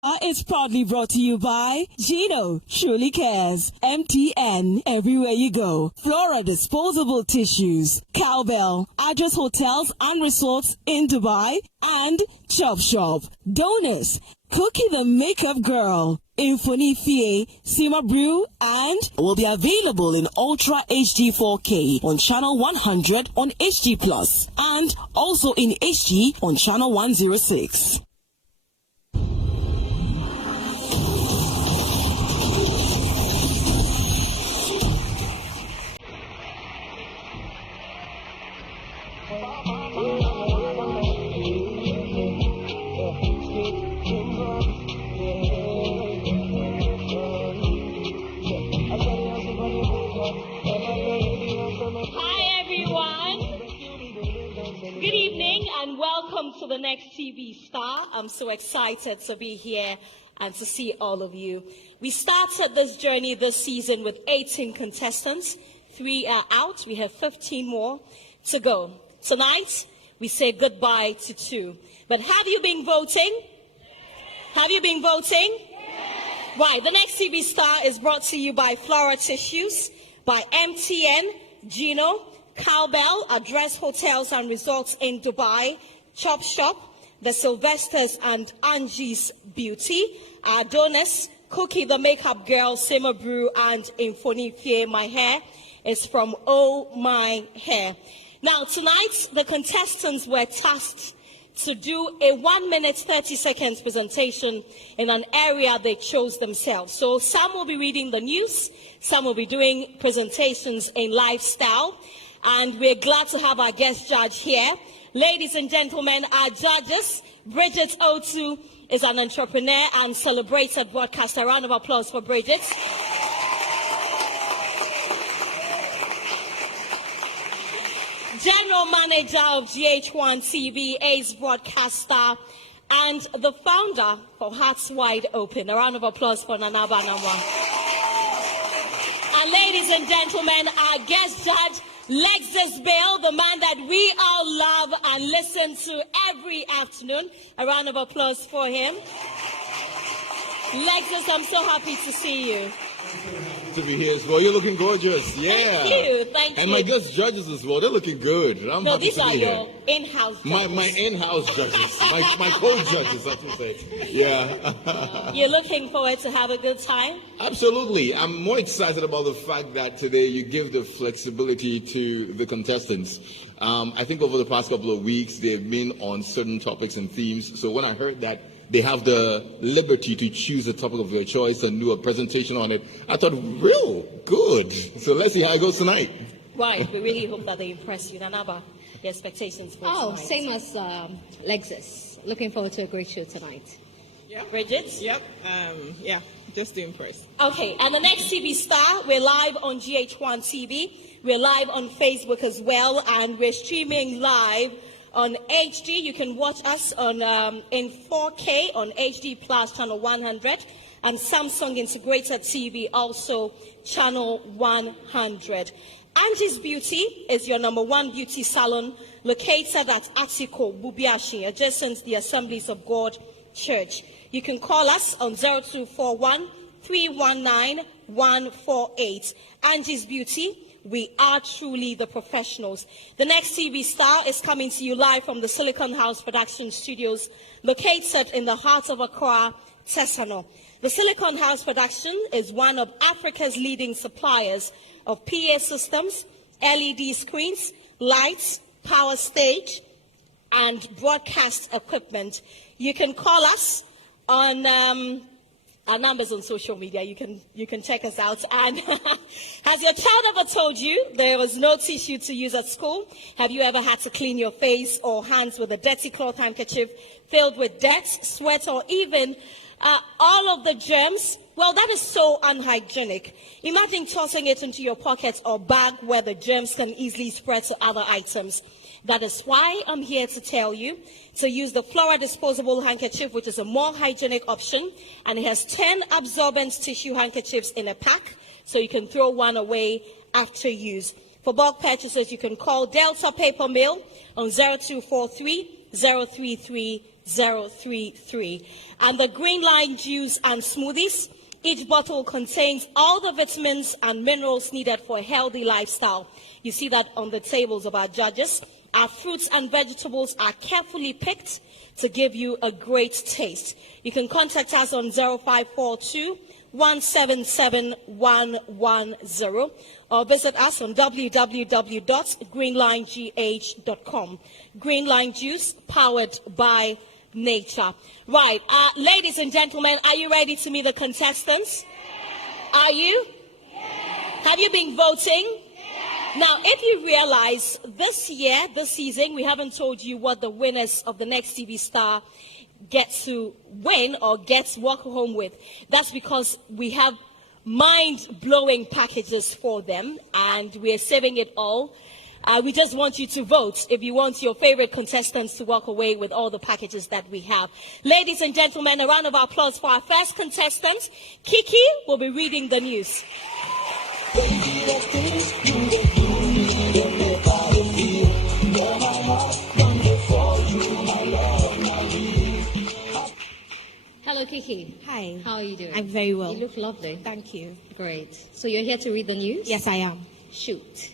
It's proudly brought to you by GHOne, truly cares, MTN, everywhere you go, Flora disposable tissues, Cowbell, address hotels and resorts in Dubai, and Chop Shop. Donors, Cookie the Makeup Girl, Infonifie, Sima Brew, and will be available in Ultra HD 4K on channel 100 on HD Plus, and also in HD on channel 106. Welcome to the next TV Star. I'm so excited to be here and to see all of you. We started this journey this season with 18 contestants. 3 are out. We have 15 more to go. Tonight, we say goodbye to 2. But have you been voting? Have you been voting? Right. The next TV Star is brought to you by Flora Tissues, by MTN, GHOne, Cowbell, Address Hotels and Resorts in Dubai, Chop Shop, the Sylvesters and Angie's Beauty, our donors, Cookie the Makeup Girl, Sima Brew, and Infonifie. My hair is from Oh My Hair. Now, tonight, the contestants were tasked to do a 1 minute 30 seconds presentation in an area they chose themselves. So some will be reading the news, some will be doing presentations in lifestyle, and we're glad to have our guest judge here. Ladies and gentlemen, our judges, Bridget Otu is an entrepreneur and celebrated broadcaster. A round of applause for Bridget. General Manager of GHOne TV, ace broadcaster, and the founder for Hearts Wide Open. A round of applause for Nanaba Namwa. And ladies and gentlemen, our guest judge, Lexus Bale, the man that we all love and listen to every afternoon. A round of applause for him. Lexus, I'm so happy to see you. To be here as well. You're looking gorgeous. Yeah. Thank you. Thank you. And my guest judges as well. They're looking good. I'm no, happy these to are be your here. in-house judges. My in-house judges. my co-judges, I should say. Yeah. You're looking forward to have a good time? Absolutely. I'm more excited about the fact that today you give the flexibility to the contestants. I think over the past couple of weeks, they've been on certain topics and themes. So when I heard that they have the liberty to choose a topic of their choice and do a presentation on it, I thought, real good. So let's see how it goes tonight. Right. We really hope that they impress you. Nanaba, the expectations for tonight. Same as Lexus. Looking forward to a great show tonight. Yeah. Bridget? Yep. Yeah, just to impress. Okay, and the next TV Star, we're live on GHOne TV. We're live on Facebook as well, and we're streaming live on HD. You can watch us on in 4K on HD Plus channel 100, and Samsung integrated TV also channel 100. Angie's Beauty is your #1 beauty salon located at Atiko, Bubiashi, adjacent the Assemblies of God Church. You can call us on 0241 319 148. Angie's Beauty. We are truly the professionals. The next TV Star is coming to you live from the Silicon House Production Studios, located in the heart of Accra, Tesano. The Silicon House Production is one of Africa's leading suppliers of PA systems, LED screens, lights, power stage, and broadcast equipment. You can call us on our numbers on social media. You can check us out. And has your child ever told you there was no tissue to use at school? Have you ever had to clean your face or hands with a dirty cloth handkerchief filled with dirt, sweat, or even all of the germs? Well, that is so unhygienic. Imagine tossing it into your pocket or bag where the germs can easily spread to other items. That is why I'm here to tell you to use the Flora disposable handkerchief, which is a more hygienic option, and it has 10 absorbent tissue handkerchiefs in a pack, so you can throw one away after use. For bulk purchases, you can call Delta Paper Mill on 0243 033 033. And the Green Line juice and smoothies. Each bottle contains all the vitamins and minerals needed for a healthy lifestyle. You see that on the tables of our judges. Our fruits and vegetables are carefully picked to give you a great taste. You can contact us on 0542 177 110 or visit us on www.greenlinegh.com. Green Line Juice, powered by nature. Right, ladies and gentlemen, are you ready to meet the contestants? Are you? Have you been voting? Now, if you realize this season, we haven't told you what the winners of the next TV star get to win or get walk home with. That's because we have mind-blowing packages for them, and we're saving it all. We just want you to vote if you want your favorite contestants to walk away with all the packages that we have. Ladies and gentlemen, a round of applause for our first contestant. Kiki will be reading the news. Hello, Kiki. Hi. How are you doing? I'm very well. You look lovely. Thank you. Great. So you're here to read the news? Yes, I am. Shoot.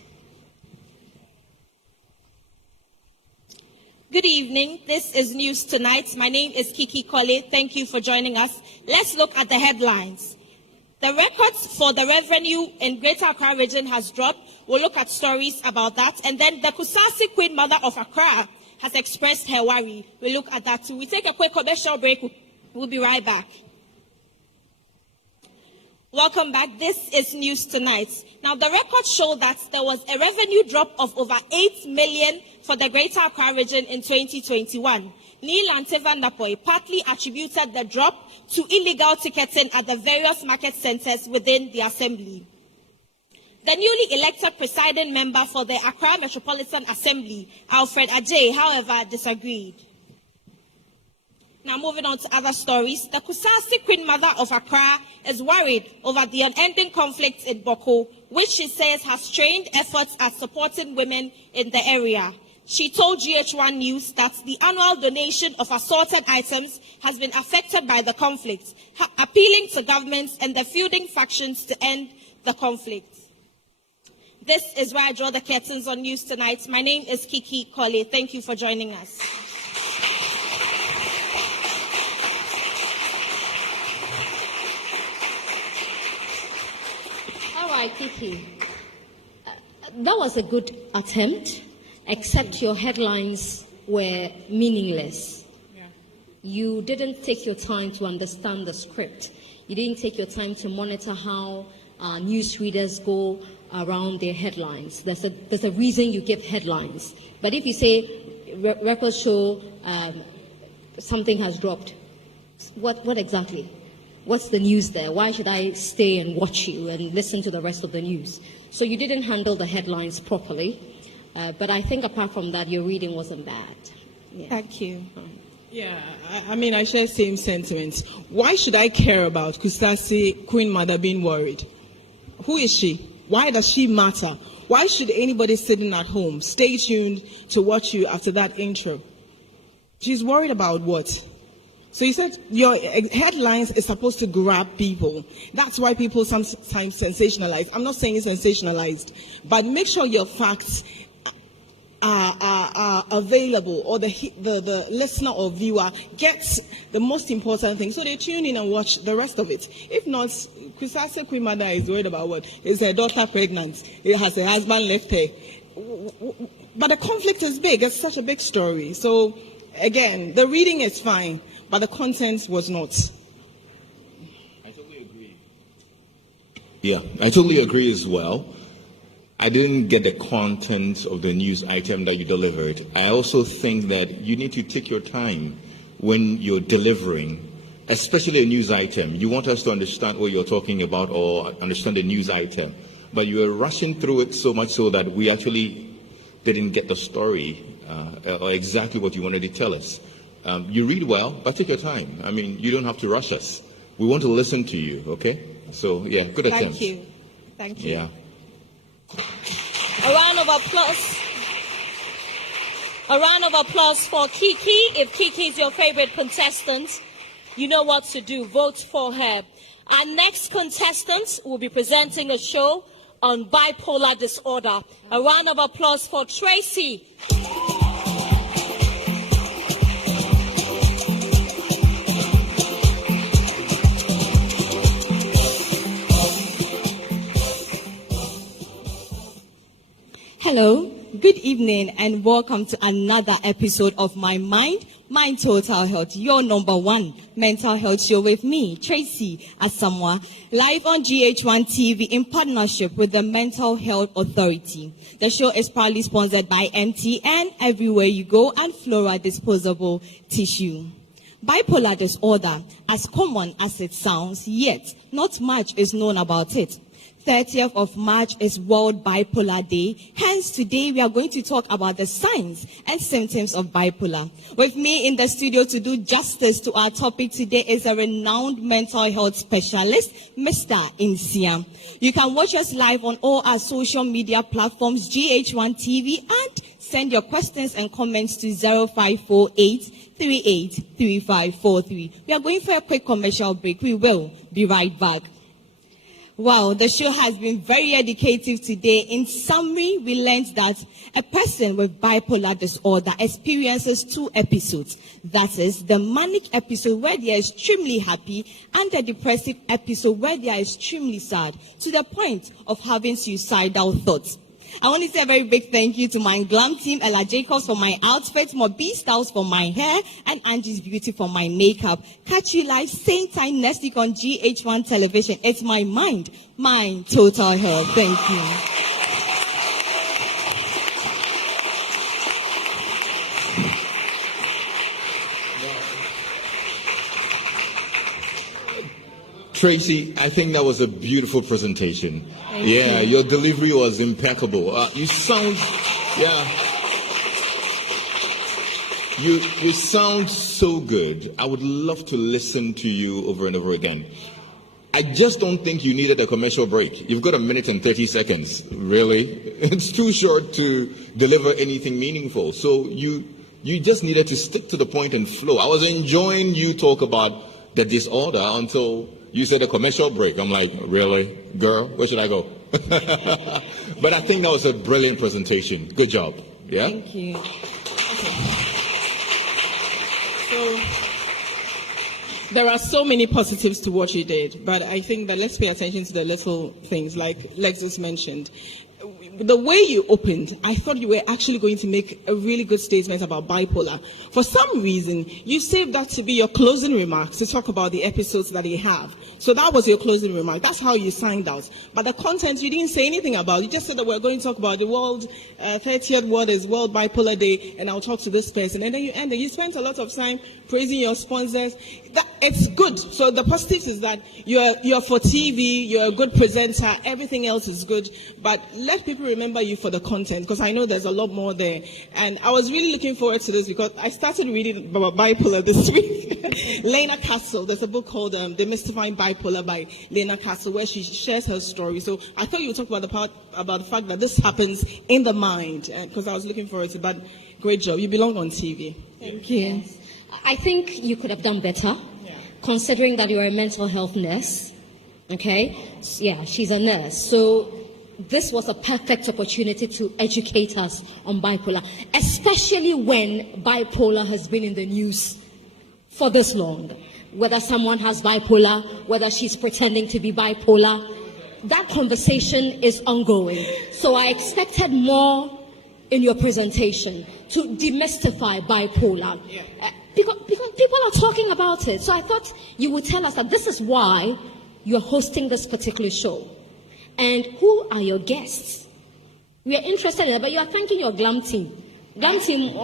Good evening. This is News Tonight. My name is Kiki Kole. Thank you for joining us. Let's look at the headlines. The records for the revenue in Greater Accra region has dropped. We'll look at stories about that. And then the Kusasi Queen Mother of Accra has expressed her worry. We'll look at that too. We take a quick commercial break. We'll be right back. Welcome back. This is News Tonight. Now, the records show that there was a revenue drop of over 8 million for the Greater Accra region in 2021. Neil Anteva Napoi partly attributed the drop to illegal ticketing at the various market centers within the assembly. The newly elected presiding member for the Accra Metropolitan Assembly, Alfred Ajay, however, disagreed. Now, moving on to other stories, the Kusasi Queen Mother of Accra is worried over the unending conflict in Boko, which she says has strained efforts at supporting women in the area. She told GHOne News that the annual donation of assorted items has been affected by the conflict, appealing to governments and the feuding factions to end the conflict. This is where I draw the curtains on News Tonight. My name is Kiki Kole. Thank you for joining us. All right, Kiki. That was a good attempt, except your headlines were meaningless. Yeah. You didn't take your time to understand the script. You didn't take your time to monitor how news readers go around their headlines. There's a reason you give headlines. But if you say records show something has dropped, what exactly? What's the news there? Why should I stay and watch you and listen to the rest of the news? So you didn't handle the headlines properly. But I think apart from that, your reading wasn't bad. Yeah. Thank you. Yeah, I mean, I share same sentiments. Why should I care about Kusasi Queen Mother being worried? Who is she? Why does she matter? Why should anybody sitting at home stay tuned to watch you after that intro? She's worried about what? So you said your headlines is supposed to grab people. That's why people sometimes sensationalize. I'm not saying it's sensationalized, but make sure your facts are available, or the listener or viewer gets the most important thing. So they tune in and watch the rest of it. If not, Kusasi Queen Mother is worried about what? Is her daughter pregnant? Has her husband left her? But the conflict is big. It's such a big story. So again, the reading is fine, but the content was not. I totally agree. Yeah, I totally agree as well. I didn't get the content of the news item that you delivered. I also think that you need to take your time when you're delivering, especially a news item. You want us to understand what you're talking about or understand the news item, but you are rushing through it so much so that we actually didn't get the story or exactly what you wanted to tell us. You read well, but take your time. I mean, you don't have to rush us. We want to listen to you, okay? So, yeah, good attempt. Thank you. Thank you. Yeah. A round of applause. A round of applause for Kiki. If Kiki is your favorite contestant, you know what to do. Vote for her. Our next contestant will be presenting a show on bipolar disorder. A round of applause for Tracy. Hello, good evening, and welcome to another episode of My Total Health, your number one mental health show with me, Tracy Asamoah, live on GHOne TV in partnership with the Mental Health Authority. The show is proudly sponsored by MTN, Everywhere You Go, and Flora Disposable Tissue. Bipolar disorder, as common as it sounds, yet not much is known about it. 30th of March is World Bipolar Day. Hence, today we are going to talk about the signs and symptoms of bipolar. With me in the studio to do justice to our topic today is a renowned mental health specialist, Mr. Insia. You can watch us live on all our social media platforms, GHOne TV, and send your questions and comments to 0548 383543. We are going for a quick commercial break. We will be right back. Wow, the show has been very educative today. In summary, we learned that a person with bipolar disorder experiences two episodes. That is, the manic episode where they are extremely happy and the depressive episode where they are extremely sad, to the point of having suicidal thoughts. I want to say a very big thank you to my glam team, Ella Jacobs for my outfit, Mobi Styles for my hair, and Angie's Beauty for my makeup. Catch you live same time next week on GH1 television. It's my total health. Thank you. Tracy, I think that was a beautiful presentation. Your delivery was impeccable. You sound so good. I would love to listen to you over and over again. I just don't think you needed a commercial break. You've got 1 minute and 30 seconds. Really? It's too short to deliver anything meaningful. So you just needed to stick to the point and flow. I was enjoying you talk about the disorder until you said a commercial break. I'm like, really? Girl, where should I go? But I think that was a brilliant presentation. Good job. Yeah? Thank you. So, there are so many positives to what you did, but I think that let's pay attention to the little things, like Lexus mentioned. The way you opened, I thought you were actually going to make a really good statement about bipolar. For some reason, you saved that to be your closing remarks to talk about the episodes that you have. So that was your closing remark. That's how you signed out. But the content you didn't say anything about. You just said that we're going to talk about the world 30th World is World Bipolar Day, and I'll talk to this person. And then you ended. You spent a lot of time praising your sponsors. It's good. So the positives is that you're for TV, you're a good presenter, everything else is good. But let people remember you for the content, because I know there's a lot more there. And I was really looking forward to this because I started reading about bipolar this week. Lena Castle, there's a book called Demystifying Bipolar by Lena Castle, where she shares her story. So I thought you would talk about the fact that this happens in the mind, because I was looking forward to it. But great job. You belong on TV. Thank you. I think you could have done better, considering that you're a mental health nurse. Okay? Yeah, she's a nurse. So this was a perfect opportunity to educate us on bipolar, especially when bipolar has been in the news for this long. Whether someone has bipolar, whether she's pretending to be bipolar, that conversation is ongoing. So I expected more in your presentation to demystify bipolar. Because people are talking about it. So I thought you would tell us that this is why you're hosting this particular show. And who are your guests? We are interested in it, but you are thanking your glam team. Glam team,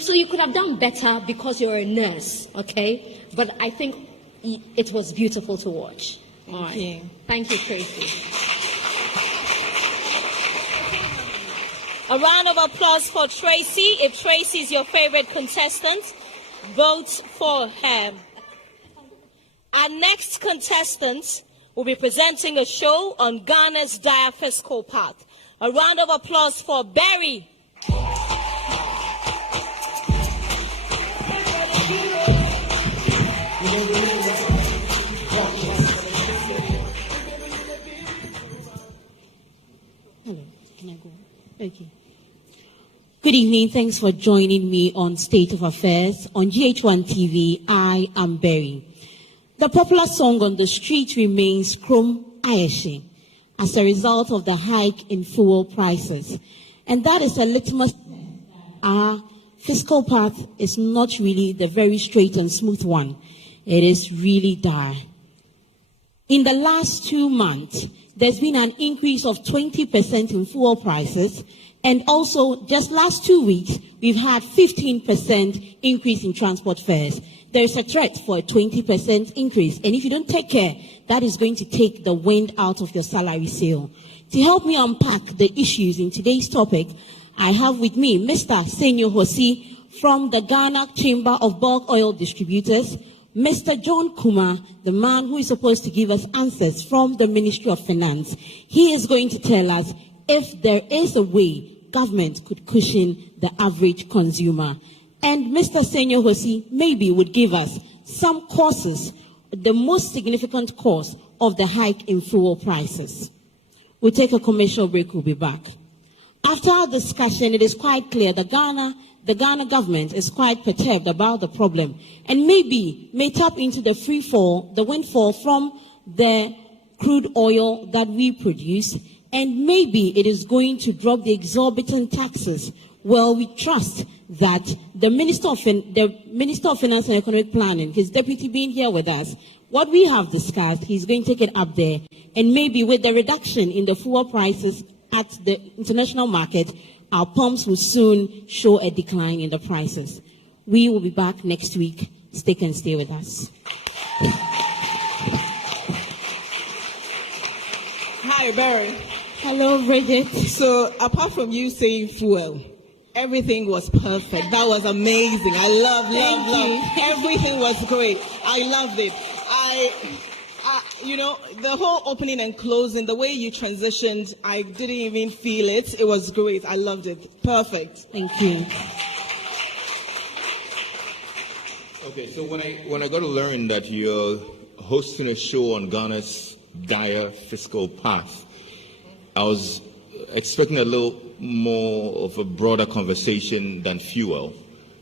so you could have done better because you're a nurse, okay? But I think it was beautiful to watch. Thank you. Thank you, Tracy. A round of applause for Tracy. If Tracy is your favorite contestant, vote for her. Our next contestant will be presenting a show on Ghana's dire fiscal path. A round of applause for Barry. Hello, can I go? Okay. Good evening. Thanks for joining me on State of Affairs. On GHOne TV, I am Berry. The popular song on the street remains Krom Ayeshe as a result of the hike in fuel prices. And that is a litmus. Our fiscal path is not really the very straight and smooth one. It is really dire. In the last 2 months, there's been an increase of 20% in fuel prices. And also, just last 2 weeks, we've had 15% increase in transport fares. There is a threat for a 20% increase. And if you don't take care, that is going to take the wind out of your salary sail. To help me unpack the issues in today's topic, I have with me Mr. Senyo Hosi from the Ghana Chamber of Bulk Oil Distributors, Mr. John Kuma, the man who is supposed to give us answers from the Ministry of Finance. He is going to tell us if there is a way government could cushion the average consumer. And Mr. Senyo Hosi maybe would give us some causes, the most significant cause of the hike in fuel prices. We'll take a commercial break, we'll be back. After our discussion, it is quite clear that the Ghana government is quite perturbed about the problem and maybe may tap into the windfall from the crude oil that we produce, and maybe it is going to drop the exorbitant taxes. Well, we trust that the Minister of Finance and Economic Planning, his deputy being here with us, what we have discussed, he's going to take it up there, and maybe with the reduction in the fuel prices at the international market, our pumps will soon show a decline in the prices. We will be back next week. Stay with us. Hi, Barry. Hello, Bridget. So, apart from you saying fuel, everything was perfect. That was amazing. I love. Everything was great. I loved it. The whole opening and closing, the way you transitioned, I didn't even feel it. It was great. I loved it. Perfect. Thank you. Okay, so when I got to learn that you're hosting a show on Ghana's dire fiscal path, I was expecting a little more of a broader conversation than fuel.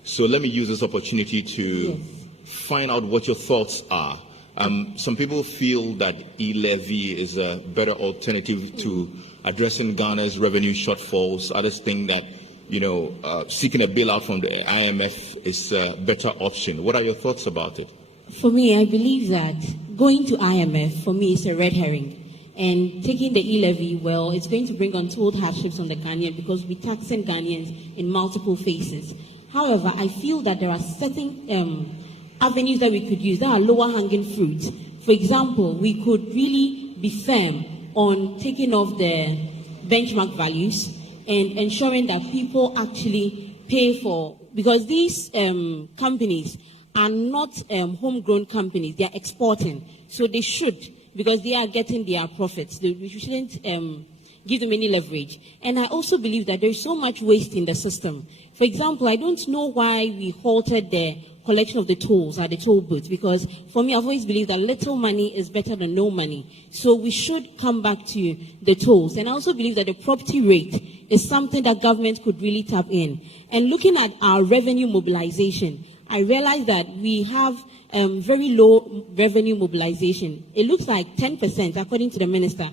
So let me use this opportunity to find out what your thoughts are. Some people feel that e-levy is a better alternative to addressing Ghana's revenue shortfalls. Others think that, seeking a bailout from the IMF is a better option. What are your thoughts about it? For me, I believe that going to IMF, for me, is a red herring. And taking the e-levy, well, it's going to bring untold hardships on the Ghanaian because we're taxing Ghanaians in multiple phases. However, I feel that there are certain avenues that we could use that are lower hanging fruits. For example, we could really be firm on taking off the benchmark values and ensuring that people actually pay for, because these companies are not homegrown companies, they are exporting. So they should, because they are getting their profits. We shouldn't give them any leverage. And I also believe that there is so much waste in the system. For example, I don't know why we halted the collection of the tolls at the toll booths, because for me, I've always believed that little money is better than no money. So we should come back to the tolls. And I also believe that the property rate is something that government could really tap in. And looking at our revenue mobilization, I realize that we have very low revenue mobilization. It looks like 10%, according to the minister.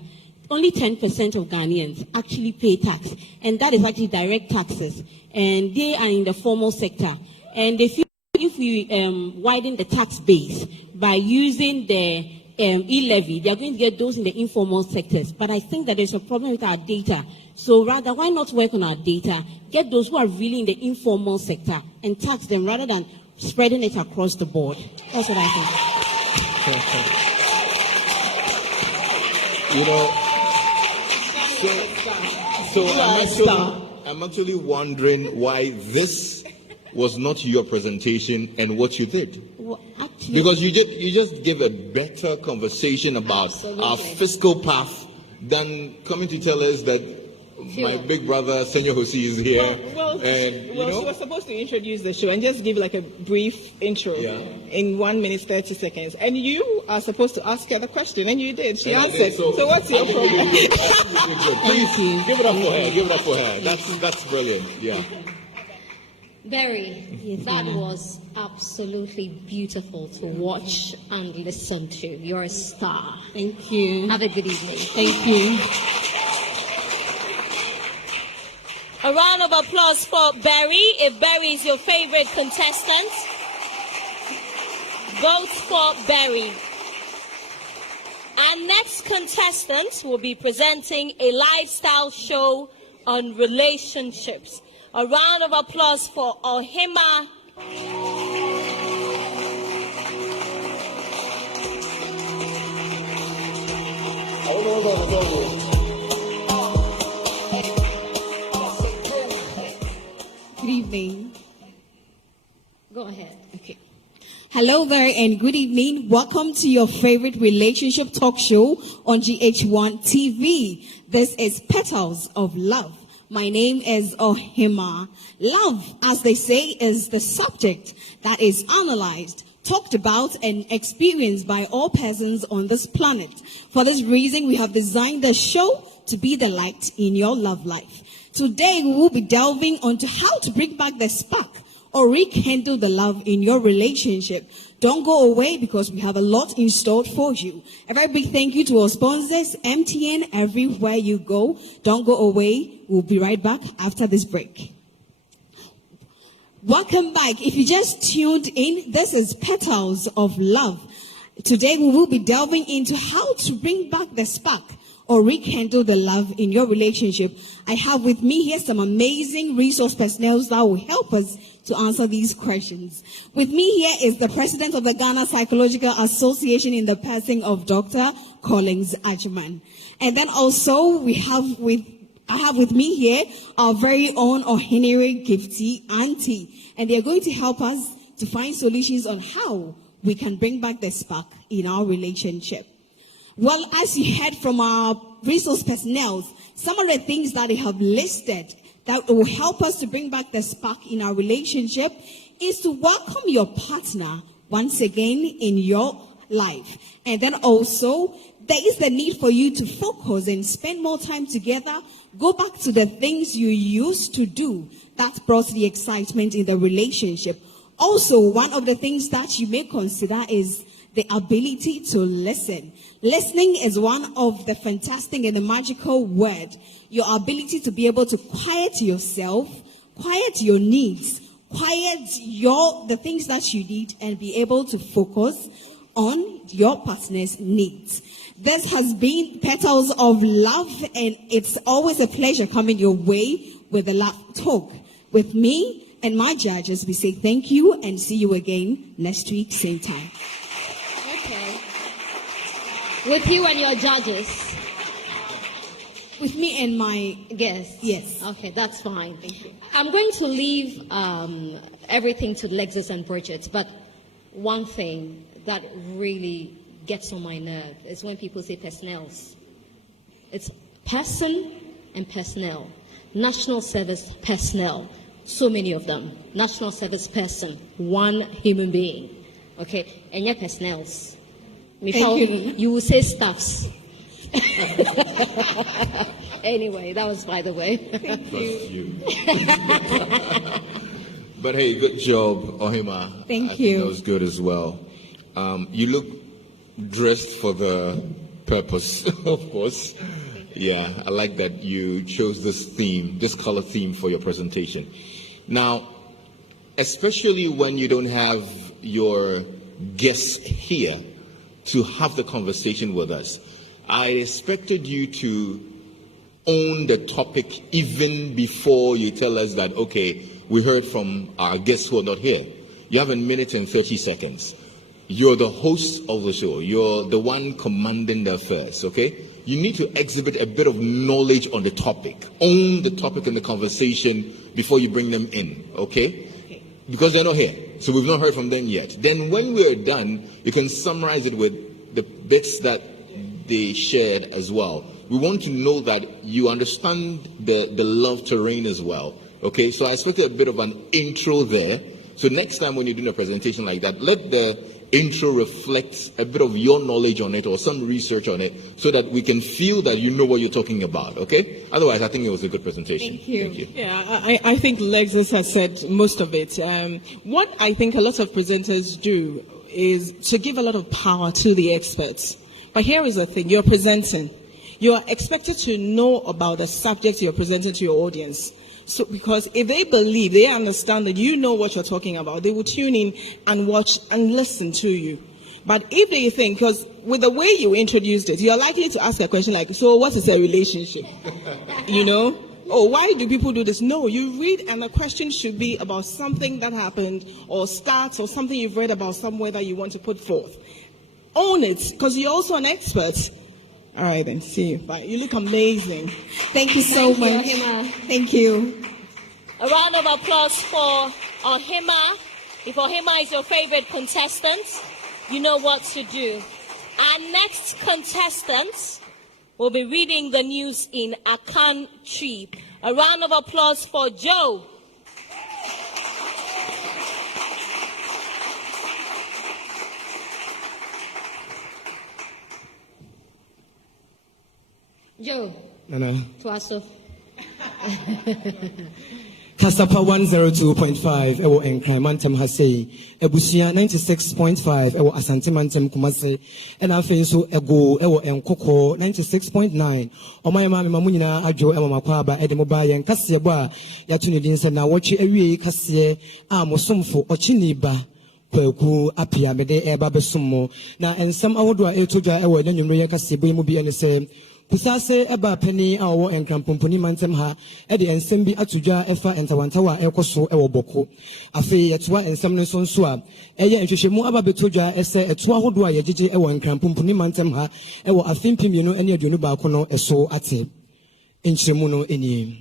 Only 10% of Ghanaians actually pay tax, and that is actually direct taxes, and they are in the formal sector. And they feel if we widen the tax base by using the e-levy, they are going to get those in the informal sectors. But I think that there's a problem with our data. So rather, why not work on our data, get those who are really in the informal sector and tax them rather than spreading it across the board? That's what I think. I'm actually wondering why this was not your presentation and what you did. Well, actually, because you just gave a better conversation about our fiscal path than coming to tell us that my big brother, Senor Jose, is here. She was supposed to introduce the show and just give like a brief intro in 1 minute, 30 seconds. And you are supposed to ask her the question, and you did. She answered. So what's your problem? Please, give it up for her. Give it up for her. That's brilliant. Yeah. Barry, that was absolutely beautiful to watch and listen to. You're a star. Thank you. Have a good evening. Thank you. A round of applause for Barry. If Barry is your favorite contestant, vote for Barry. Our next contestant will be presenting a lifestyle show on relationships. A round of applause for Ohimma. Good evening. Go ahead. Okay. Hello there and good evening. Welcome to your favorite relationship talk show on GHOne TV. This is Petals of Love. My name is Ohimma. Love, as they say, is the subject that is analyzed, talked about, and experienced by all persons on this planet. For this reason, we have designed the show to be the light in your love life. Today, we will be delving onto how to bring back the spark or rekindle the love in your relationship. Don't go away because we have a lot in store for you. A very big thank you to our sponsors, MTN, everywhere you go. Don't go away. We'll be right back after this break. Welcome back. If you just tuned in, this is Petals of Love. Today we will be delving into how to bring back the spark or rekindle the love in your relationship. I have with me here some amazing resource personnel that will help us to answer these questions. With me here is the president of the Ghana Psychological Association in the person of Dr. Collins Hackman. And then also I have with me here our very own Ohimma Gifty Auntie, and they are going to help us to find solutions on how we can bring back the spark in our relationship. Well, as you heard from our resource personnel, some of the things that they have listed that will help us to bring back the spark in our relationship is to welcome your partner once again in your life. And then also, there is the need for you to focus and spend more time together. Go back to the things you used to do that brought the excitement in the relationship. Also, one of the things that you may consider is the ability to listen. Listening is one of the fantastic and the magical word. Your ability to be able to quiet yourself, quiet your needs, quiet the things that you need, and be able to focus on your partner's needs. This has been Petals of Love, and it's always a pleasure coming your way with a love talk. With me and my judges, we say thank you and see you again next week, same time. Okay. With you and your judges. With me and my guests. Yes. Okay, that's fine. Thank you. I'm going to leave everything to Lexus and Bridget, but one thing that really gets on my nerve is when people say personnels. It's person and personnel. National service personnel. So many of them. National service person. One human being. Okay? And your personnels. You will say staffs. Anyway, that was by the way. Thank you. But hey, good job, Ohimma. Thank you. you. That was good as well. You look dressed for the purpose, of course. Yeah, I like that you chose this theme, this color theme for your presentation. Now, especially when you don't have your guests here to have the conversation with us, I expected you to own the topic even before you tell us that, okay, we heard from our guests who are not here. You have a minute and 30 seconds. You're the host of the show. You're the one commanding the affairs, okay? You need to exhibit a bit of knowledge on the topic. Own the topic in the conversation before you bring them in, okay? Because they're not here. So we've not heard from them yet. Then when we're done, you can summarize it with the bits that they shared as well. we want to know that you understand the love terrain as well. Okay, so I expected a bit of an intro there. So next time when you're doing a presentation like that, let the intro reflect a bit of your knowledge on it or some research on it so that we can feel that you know what you're talking about, okay? Otherwise, I think it was a good presentation. Thank you. Thank you. Yeah, I think Lexus has said most of it. What I think a lot of presenters do is to give a lot of power to the experts. But here is the thing, you're presenting. You are expected to know about the subject you're presenting to your audience. So, because if they believe, they understand that you know what you're talking about, they will tune in and watch and listen to you. But if they think, because with the way you introduced it, you're likely to ask a question like, so what is a relationship? You know? Oh, why do people do this? No, you read and the question should be about something that happened or stats or something you've read about somewhere that you want to put forth. Own it, because you're also an expert. All right, then. See you. Bye. You look amazing. Thank you so much. Ohimma. Thank you. A round of applause for Ohimma. If Ohimma is your favorite contestant, you know what to do. Our next contestant will be reading the news in a country. A round of applause for Joe. Joe, No. to us. Kasapa 102.5 ewo Enkranmantam Hase, Ebusia 96.5 ewo Asantemantam Kumase, and afei so ego ewo Enkoko 96.9. Omayama mamunyina adwo ewo makwaba edemobaa yen kase bo a yatuni din se na wochi awie kase a mosomfo ochiniba kwaku apia mede eba besummo na ensam awodo a etodwa ewo nyanwumre yen kase bo mu bi ene se Kusase eba penny awo enkramponi mantem ha ede ensem bi atudwa efa entawantawa ekoso ewo boko afi yetwa ensem no sonso a eye enhwehwemu aba betodwa ese eto ahodo a yegege ewo enkramponi mantem ha ewo afimpimienu ene aduonu baako no eso ate enchiremu no eni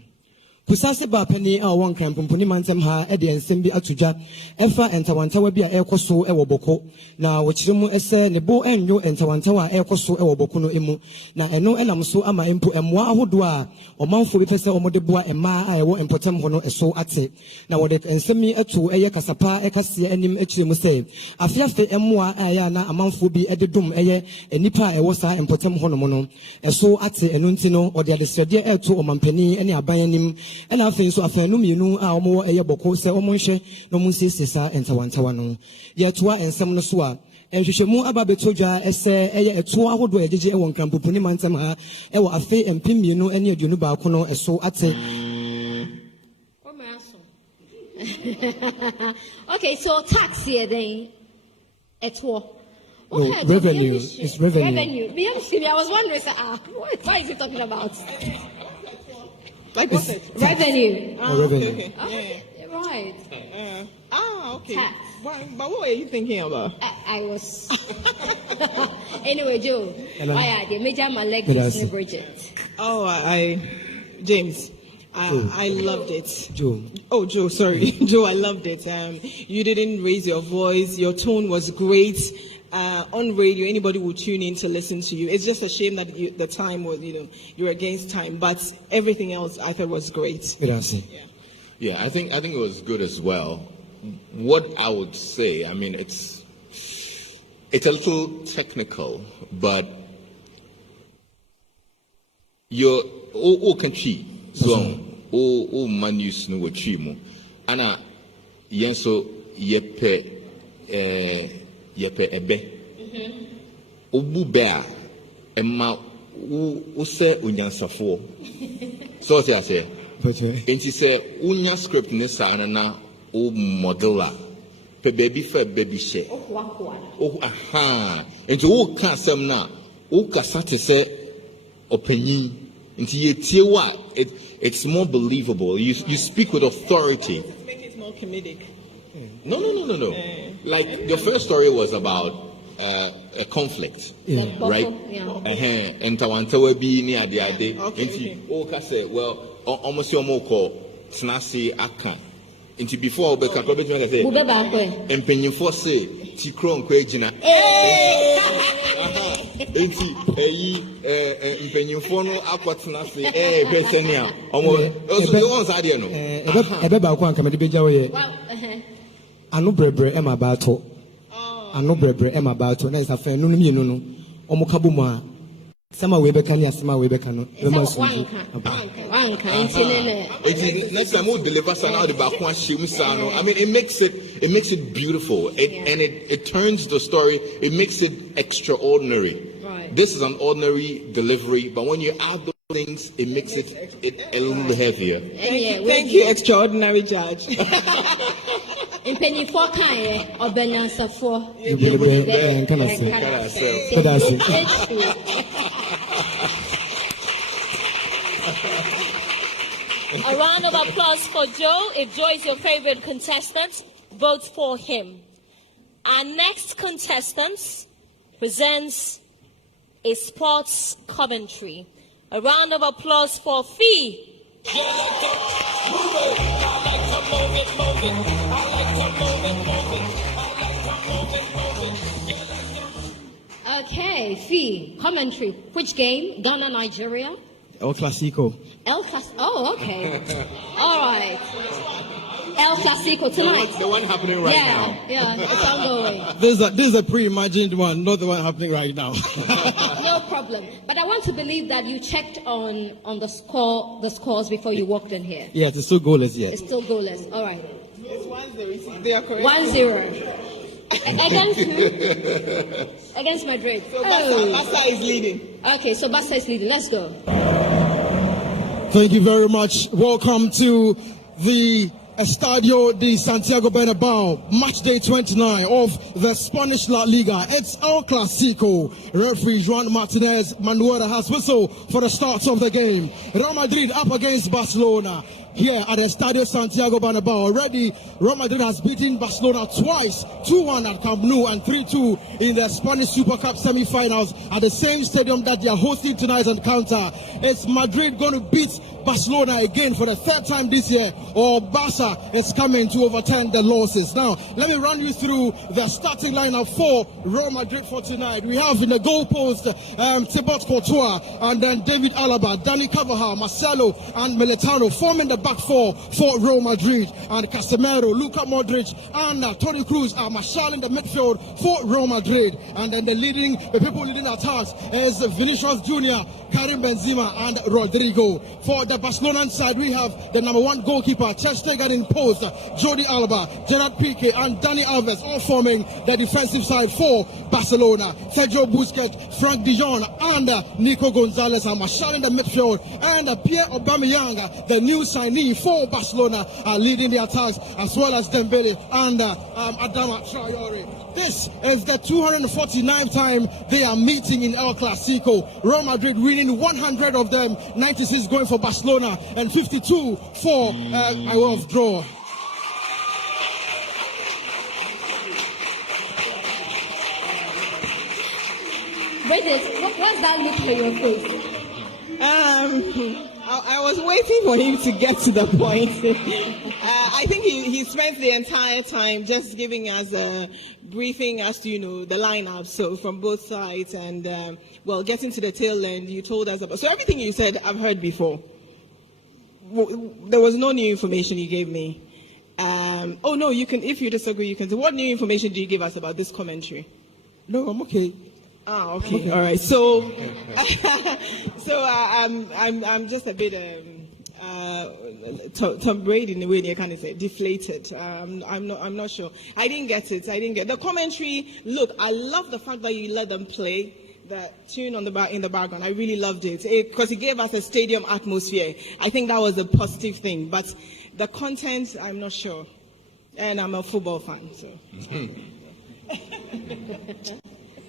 Kusase ba penny awo enkramponi mantem ha ede ensem bi atudwa efa entawantawa bi a ekoso ewo boko na wochiremu ese ne bo enyo entawantawa ekoso ewo boko no emu na eno enam so ama empo emwa ahodo a omanfo bi pese omode boa ema a ewo empotem ho no eso ate na wode ensemi eto eye kasapa ekase anim echiremu se afiafe emwa aya na amanfo bi ededum eye enipa ewo sa empotem ho no mo no eso ate eno ntino ode adesede eto omampani ene aban anim ena afei so afanu mienu a omo eye boko se omo nhwe no mo nsesesa entawantawa no yetoa ensem no so a enhwehwemu aba betodwa ese eye eto ahodo ejeje ewo nkrampoponi mantem ha ewo afei empem mienu ene aduonu baako no eso ate Okay, so tax here then. Eto. No, revenue. It's revenue. Revenue. I was wondering, what is he talking about? Like what? Revenue. Revenue. Okay. Okay, right. Okay. Tax. Why, but what were you thinking about? I was. Anyway, Joe. Hello. Why are they major my leg Good is answer. Bridget? Oh, James. I loved it. Joe. Oh, Joe, sorry. Joe, I loved it. You didn't raise your voice. Your tone was great. On radio, anybody would tune in to listen to you. It's just a shame that the time was, you're against time. But everything else I thought was great. Good answer. Yeah, I think it was good as well. What I would say, I mean, it's a little technical, but your country zone manus no wachimu ana yenso yepe ebe obu bea emma wo se onyansafo so what I say enti se unya script ne sa na o modeler pe baby fa baby share enti wo ka asem na wo kasa te se opanyin enti yetie wa it's more believable. You speak with authority. Just make it more comedic. No. Like your first story was about a conflict, right? And tawantawa bi ni ade. Okay. Oka say, well, almost your moko snasi aka. Into before be kakro be tuma say. Empenyimfo say tikro nkwa ejina. Enti mpenyimfo no akwatena se hwesenia omo also you want idea no ebe ba ko anka me de beja wo ye anu brebre e ma ba to anu brebre e ma ba to na isa fe no no mienu no omo kabo mu a sama we beka ni asema we beka no e ma so wanka intine next time we'll deliver some out the back one no. I mean, it makes it beautiful. It turns the story. It makes it extraordinary. Right. This is an ordinary delivery, but when you add those things, it makes it a little heavier. Thank you, extraordinary judge. In penny for kind or benanza for A round of applause for Joe. If Joe is your favorite contestant, vote for him. Our next contestant presents a sports commentary. A round of applause for Fee. Okay, Fee, commentary. Which game? Ghana, Nigeria? El Clasico. Oh, okay. All right. El Clasico tonight. The one happening right now. Yeah, it's ongoing. This is a pre-imagined one, not the one happening right now. No problem. But I want to believe that you checked on the scores before you walked in here. Yeah, it's still goalless yet. It's still goalless. All right. It's 1-0. They are correct. 1-0. Against who? Against Madrid. So Barca is leading. Okay, so Barca is leading. Let's go. Thank you very much. Welcome to the Estadio de Santiago Bernabeu, match day 29 of the Spanish La Liga. It's El Clasico. Referee Juan Martinez Manuela has whistled for the start of the game. Real Madrid up against Barcelona here at the Estadio Santiago Bernabeu. Already, Real Madrid has beaten Barcelona twice, 2-1 at Camp Nou and 3-2 in the Spanish Super Cup semi-finals at the same stadium that they are hosting tonight's encounter. Is Madrid going to beat Barcelona again for the third time this year, or Barca is coming to overturn the losses? Now, let me run you through the starting lineup for Real Madrid for tonight. We have in the goal post Thibaut Courtois, and then David Alaba, Dani Carvajal, Marcelo, and Militao forming the back four for Real Madrid, and Casemiro, Luka Modric, and Toni Kroos are marshalling the midfield for Real Madrid. And then the people leading attacks is Vinicius Junior, Karim Benzema, and Rodrigo. For the Barcelona side, we have the number one goalkeeper, Ter Stegen in post, Jordi Alba, Gerard Piqué, and Dani Alves, all forming the defensive side for Barcelona. Sergio Busquets, Frank de Jong, and Nico Gonzalez are marshalling the midfield, and Pierre Aubameyang, the new signee for Barcelona, are leading the attacks, as well as Dembele and Adama Traore. This is the 249th time they are meeting in El Clasico. Real Madrid winning 100 of them, 96 going for Barcelona, and 52 for I will draw. What's that look on your face? I was waiting for him to get to the point. I think he spent the entire time just giving us a briefing as to, the lineup, so from both sides, and getting to the tail end, you told us about. So everything you said, I've heard before. There was no new information you gave me. Oh no, you can. If you disagree, you can say. What new information do you give us about this commentary? No, I'm okay. Okay. All right. So, I'm just a bit Tom Brady in the way they kind of say deflated. I'm not sure. I didn't get it. The commentary. Look, I love the fact that you let them play that tune in the background. I really loved it because it gave us a stadium atmosphere. I think that was a positive thing. But the content, I'm not sure. And I'm a football fan, so.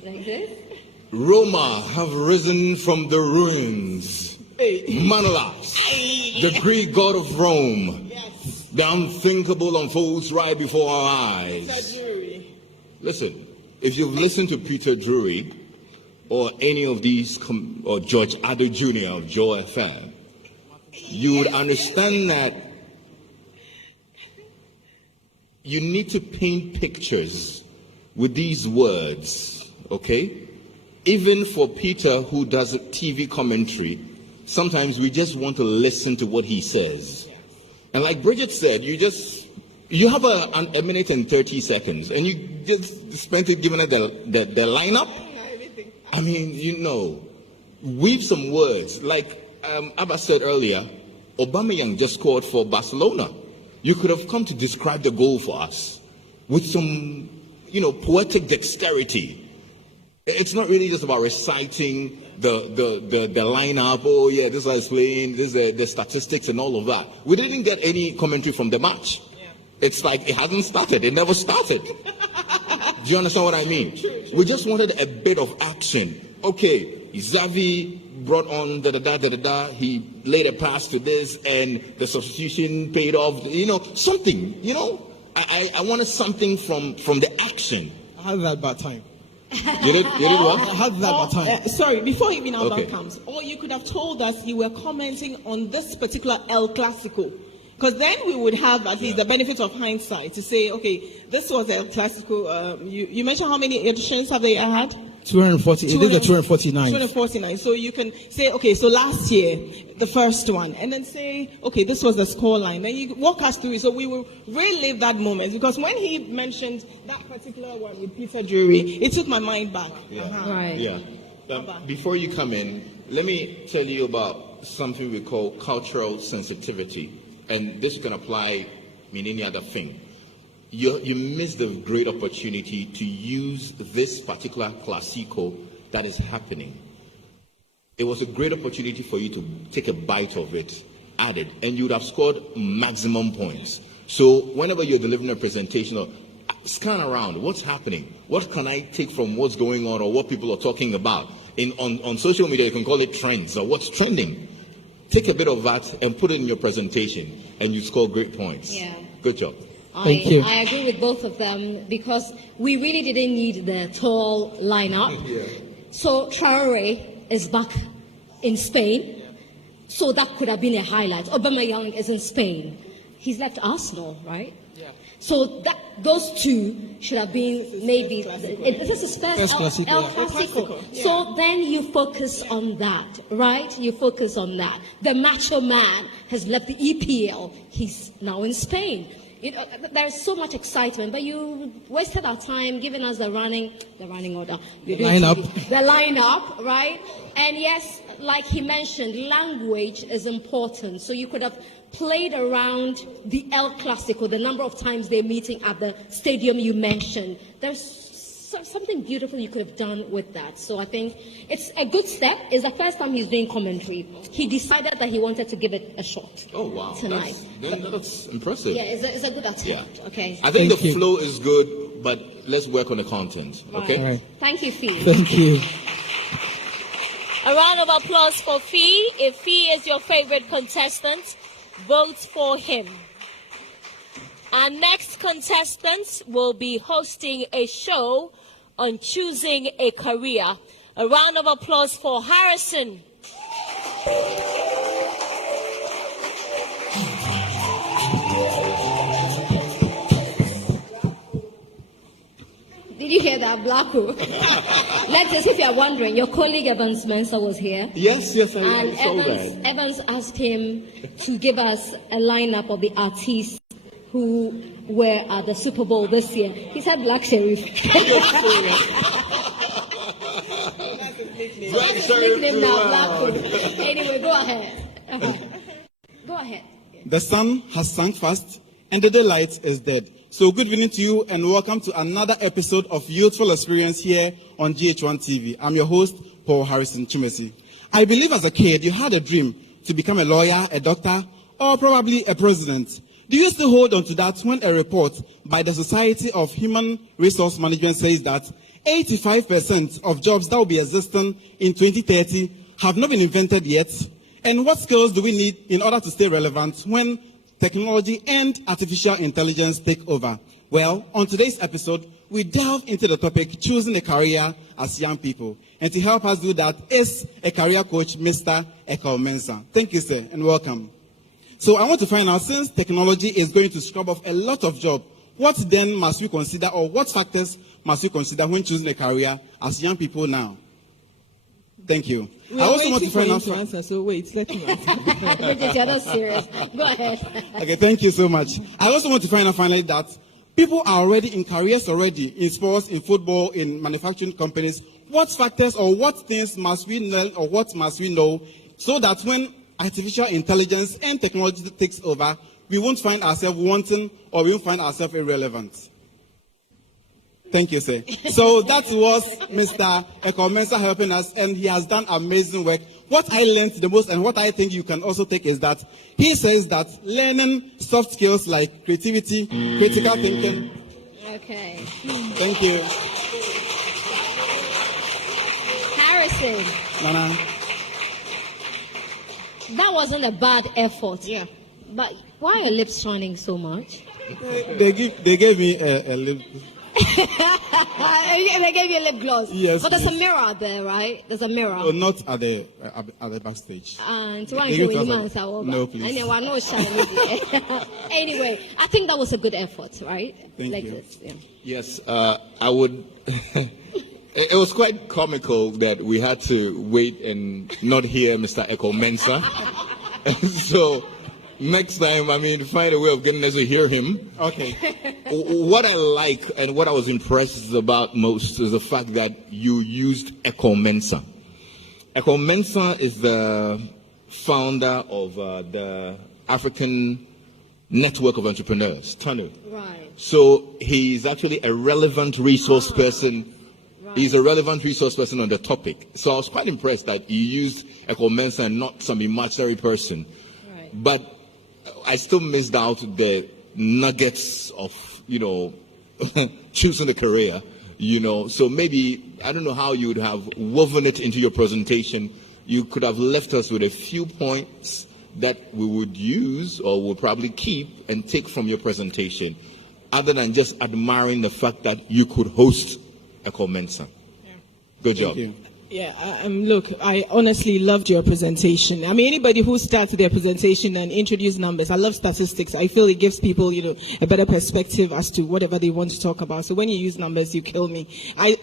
Like this? Roma have risen from the ruins. Manolas, the Greek god of Rome. Yes. The unthinkable unfolds right before our eyes. Listen, if you've listened to Peter Drury or any of these, or George Addo Jr. of Joe FM, you would understand that you need to paint pictures with these words, okay? even for Peter, who does TV commentary, sometimes we just want to listen to what he says. And like Bridget said, you have a minute and 30 seconds, and you just spent it giving it the lineup. I mean, weave some words. Like Abba said earlier, Aubameyang just scored for Barcelona. You could have come to describe the goal for us with some, poetic dexterity. It's not really just about reciting the lineup. Oh yeah, this is playing. This is the statistics and all of that. We didn't get any commentary from the match. It's like it hasn't started. It never started. Do you understand what I mean? We just wanted a bit of action. Okay, Xavi brought on da-da-da. He laid a pass to this, and the substitution paid off. Something. I wanted something from the action. I had that bad time. You did what? I had that bad time. Sorry, before even our Okay. comes, or you could have told us you were commenting on this particular El Clasico. Because then we would have at least the benefit of hindsight to say, okay, this was El Clasico. You mentioned how many editions have they had? 240. It is the 249. 249. So you can say, okay, so last year, the first one, and then say, okay, this was the score line. Then you walk us through it. So we will relive that moment. Because when he mentioned that particular one with Peter Drury, it took my mind back. Yeah. Right. Yeah. Before you come in, let me tell you about something we call cultural sensitivity. And this can apply in any other thing. You missed the great opportunity to use this particular classico that is happening. It was a great opportunity for you to take a bite of it, add it, and you would have scored maximum points. So whenever you're delivering a presentation, scan around, what's happening? What can I take from what's going on or what people are talking about? On social media, you can call it trends or what's trending. Take a bit of that and put it in your presentation, and you score great points. Yeah. Good job. Thank you. I agree with both of them because we really didn't need the tall lineup. Yeah. So Traore is back in Spain. So that could have been a highlight. Aubameyang is in Spain. He's left Arsenal, right? Yeah. So those two should have been maybe. This is First Clasico, El yeah. Clasico. Yeah. So then you focus on that, right? You focus on that. The macho man has left the EPL. He's now in Spain. There's so much excitement, but you wasted our time giving us the running order. The lineup, right? And yes, like he mentioned, language is important. So you could have played around the El Clasico, the number of times they're meeting at the stadium you mentioned. There's something beautiful you could have done with that. So I think it's a good step. It's the first time he's doing commentary. He decided that he wanted to give it a shot. Oh, wow. Tonight. That's impressive. Yeah, it's a good attempt. Yeah. Okay. I think Thank the you. flow is good, but let's work on the content. Okay? Right. Right. Thank you, Fee. Thank you. A round of applause for Fee. If Fee is your favorite contestant, vote for him. Our next contestant will be hosting a show on choosing a career. A round of applause for Harrison. Did you hear that, Blacko? Let's just, if you're wondering, your colleague Evans Mensah was here. Yes, I And saw that. Evans asked him to give us a lineup of the artists who were at the Super Bowl this year. He said Black Sheriff. Black His Sheriff nickname now, throughout. Blacko. Anyway, go ahead. Go ahead. The sun has sunk fast and the daylight is dead. So good evening to you and welcome to another episode of Youthful Experience here on GHOne TV. I'm your host, Paul Harrison Chimesi. I believe as a kid you had a dream to become a lawyer, a doctor, or probably a president. Do you still hold on to that when a report by the Society of Human Resource Management says that 85% of jobs that will be existing in 2030 have not been invented yet? And what skills do we need in order to stay relevant when technology and artificial intelligence take over? Well, on today's episode, we delve into the topic, choosing a career as young people. And to help us do that is a career coach, Mr. Ekal Mensah. Thank you, sir, and welcome. So I want to find out, since technology is going to scrub off a lot of jobs, what then must we consider, or what factors must we consider when choosing a career as young people now? Thank you. We I are also want to waiting for find him out. to answer, so wait, let him answer. You're not serious. Go ahead. Okay, thank you so much. I also want to find out finally that people are already in careers already in sports, in football, in manufacturing companies. What factors or what things must we learn or what must we know so that when artificial intelligence and technology takes over, we won't find ourselves wanting or we won't find ourselves irrelevant? Thank you, sir. So that was Mr. Ekomensa helping us, and he has done amazing work. What I learned the most and what I think you can also take is that he says that learning soft skills like creativity, critical thinking. Okay. Thank you. Harrison, Nana. that wasn't a bad effort. Yeah. But why are your lips shining so much? They gave me a lip. They gave you a lip gloss. Yes, But there's a please. mirror there, right? There's a mirror. Oh, not at the backstage. And They give it us no, please. And there were no shiny. Anyway, I think that was a good effort, right? Thank you. This, yeah. Yes, I would. It was quite comical that we had to wait and not hear Mr. Ekomensa. So next time, find a way of getting us to hear him. Okay. What I like and what I was impressed about most is the fact that you used Ekomensa. Ekomensa is the founder of the African Network of Entrepreneurs, TANU. Right. So he's actually a relevant resource person. He's a relevant resource person on the topic. So I was quite impressed that you used Ekomensa and not some imaginary person. Right. But I still missed out the nuggets of, choosing a career, So maybe, I don't know how you would have woven it into your presentation. You could have left us with a few points that we would use or would probably keep and take from your presentation, other than just admiring the fact that you could host a Comensa. Good job. Thank you. Yeah, look, I honestly loved your presentation. Anybody who starts their presentation and introduce numbers, I love statistics. I feel it gives people, a better perspective as to whatever they want to talk about. So when you use numbers, you kill me. I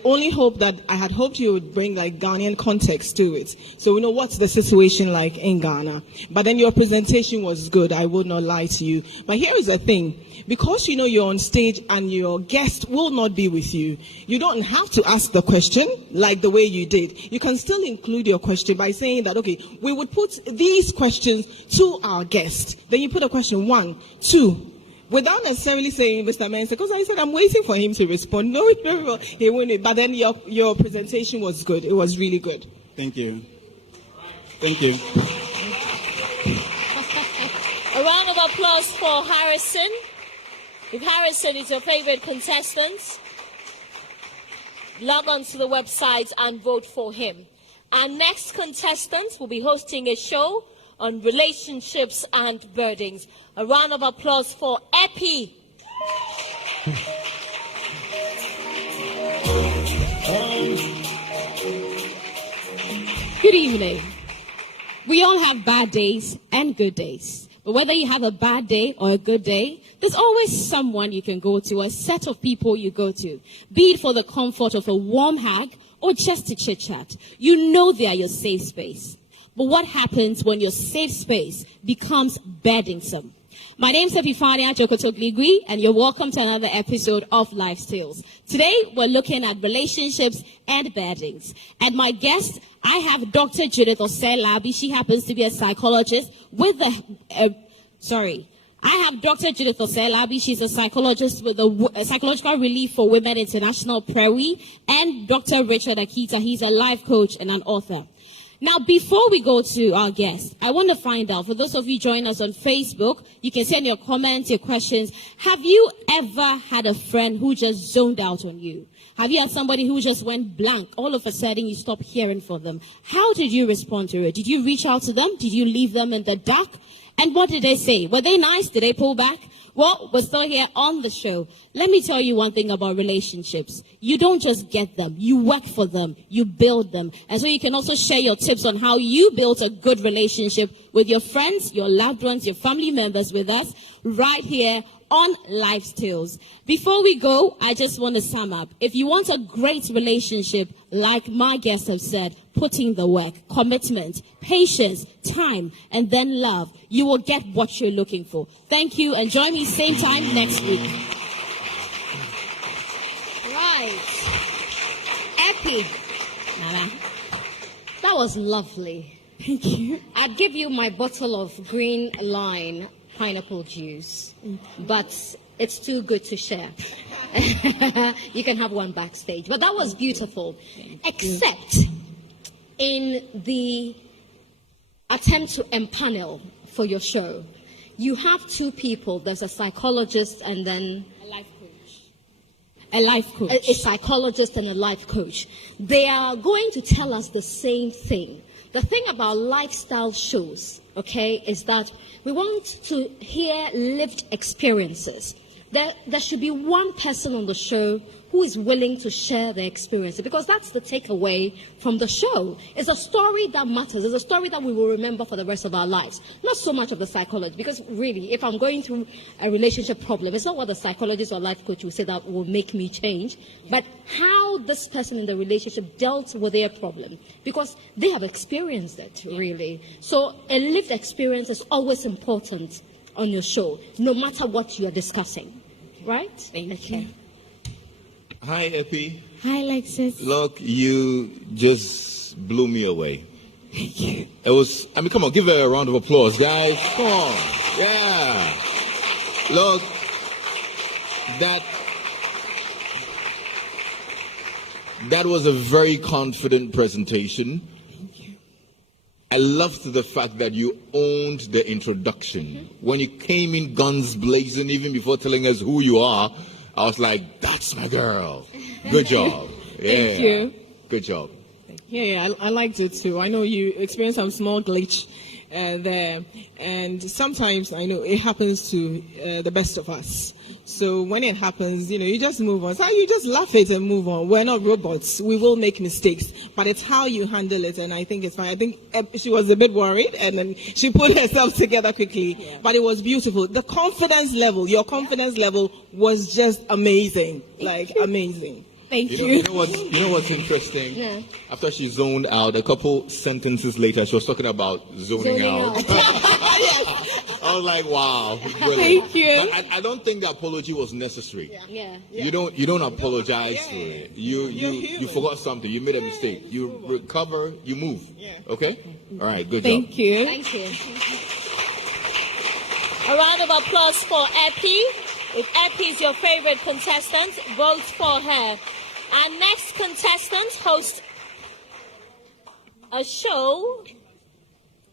had hoped you would bring like Ghanaian context to it. So we know what's the situation like in Ghana. But then your presentation was good. I would not lie to you. But here is the thing. Because you're on stage and your guest will not be with you, you don't have to ask the question like the way you did. You can still include your question by saying that, okay, we would put these questions to our guest. Then you put a question 1, 2, without necessarily saying Mr. Mensa, because I said I'm waiting for him to respond. No, he won't. But then your presentation was good. It was really good. Thank you. Thank you. A round of applause for Harrison. If Harrison is your favorite contestant, log on to the website and vote for him. Our next contestant will be hosting a show on relationships and burdens. A round of applause for Epi. Good evening. We all have bad days and good days. But whether you have a bad day or a good day, there's always someone you can go to, a set of people you go to, be it for the comfort of a warm hug or just to chit-chat. You know they are your safe space. But what happens when your safe space becomes burdensome? My name is Epifania Jokotogligui, and you're welcome to another episode of Life's Tales. Today, we're looking at relationships and burdens. And my guest, I have Dr. Judith Osei-Labi. She happens to be a psychologist with the... I have Dr. Judith Osei-Labi. She's a psychologist with the Psychological Relief for Women International Prairie, and Dr. Richard Akita. He's a life coach and an author. Now, before we go to our guest, I want to find out, for those of you joining us on Facebook, you can send your comments, your questions. Have you ever had a friend who just zoned out on you? Have you had somebody who just went blank? All of a sudden, you stop hearing from them. How did you respond to it? Did you reach out to them? Did you leave them in the dark? And what did they say? Were they nice? Did they pull back? Well, we're still here on the show. Let me tell you one thing about relationships. You don't just get them. You work for them. You build them. And so you can also share your tips on how you built a good relationship with your friends, your loved ones, your family members with us right here on life skills. Before we go, I just want to sum up. If you want a great relationship, like my guests have said, put in the work, commitment, patience, time, and then love. You will get what you're looking for. Thank you, and join me same time next week. Right. Epi. That was lovely. Thank you. I'd give you my bottle of green line pineapple juice, but it's too good to share. You can have one backstage. But that was beautiful. Except in the attempt to empanel for your show, you have two people. There's a psychologist and then A life coach. a psychologist and a life coach. They are going to tell us the same thing. The thing about lifestyle shows, okay, is that we want to hear lived experiences. There should be one person on the show who is willing to share their experience, because that's the takeaway from the show. It's a story that matters. It's a story that we will remember for the rest of our lives. Not so much of the psychology, because really, if I'm going through a relationship problem, it's not what the psychologist or life coach will say that will make me change, but how this person in the relationship dealt with their problem, because they have experienced it, really. So a lived experience is always important on your show, no matter what you are discussing. Right? Thank you. Hi, Epi. Hi, Alexis. Look, you just blew me away. Thank you. It was, I mean, come on, give her a round of applause, guys. Come on. Yeah. Look, that was a very confident presentation. I loved the fact that you owned the introduction. When you came in guns blazing, even before telling us who you are, I was like, that's my girl. Good job. Thank you. Good job. Yeah, I liked it too. I know you experienced some small glitch there, and sometimes I know it happens to the best of us. So when it happens, you just move on. So you just laugh it and move on. We're not robots. We will make mistakes, but it's how you handle it, and I think it's fine. I think she was a bit worried, and then she pulled herself together quickly. But it was beautiful. The confidence level, your confidence level was just amazing, like amazing. Thank you. You know what's interesting? Yeah. After she zoned out, a couple sentences later, she was talking about zoning out. I was like, wow. Thank you. But I don't think the apology was necessary. Yeah. You don't apologize for it. You human. forgot something. You made a mistake. You recover. You move. Okay. All right. Good Thank job. you. Thank you. A round of applause for Epi. If Epi is your favorite contestant, vote for her. Our next contestant hosts a show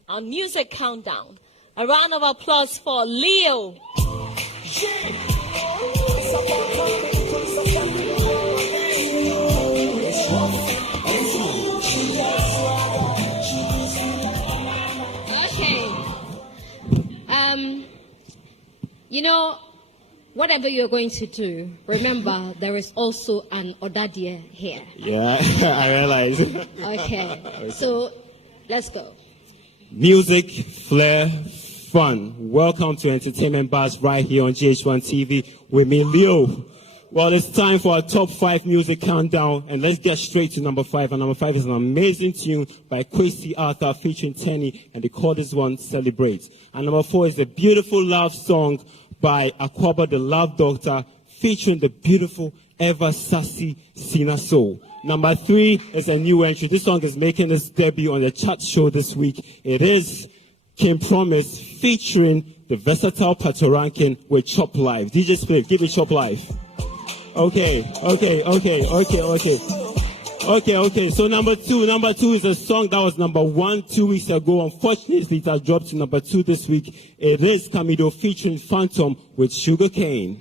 on Music Countdown. A round of applause for Leo. Okay. Whatever you're going to do, remember there is also an Odadie here. Yeah, I realize. Okay. So let's go. Music, flair, fun. Welcome to Entertainment Buzz right here on GHOne TV with me, Leo. Well, it's time for our top 5 music countdown, and let's get straight to number 5. And number 5 is an amazing tune by Kwesi Arthur featuring Tenny, and they call this one Celebrate. And number 4 is a beautiful love song by Akwaba the Love Doctor featuring the beautiful, ever sassy Sina Soul. Number 3 is a new entry. This song is making its debut on the chat show this week. It is Kim Promise featuring the versatile Patoranking with Chop Live. DJ Split, give it Chop Live. Okay. So number two is a song that was number 1 2 weeks ago. Unfortunately, it has dropped to number 2 this week. It is Camido featuring Phantom with Sugarcane.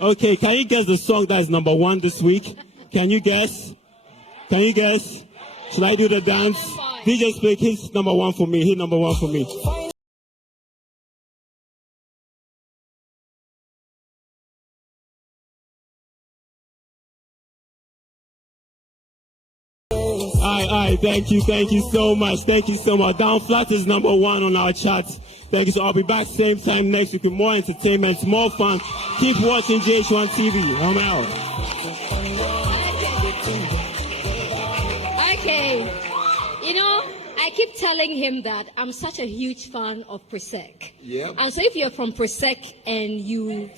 Okay. Can you guess the song that is number 1 this week? Can you guess? Should I do the dance? DJ Split, hit number 1 for me. right, thank you so much. Thank you so much. Down Flat is number 1 on our charts. Thank you. So I'll be back same time next week with more entertainment, more fun. Keep watching GH1 TV. I'm out. Okay. You know, I keep telling him that I'm such a huge fan of Prosec. Yeah. And so if you're from Prosec and you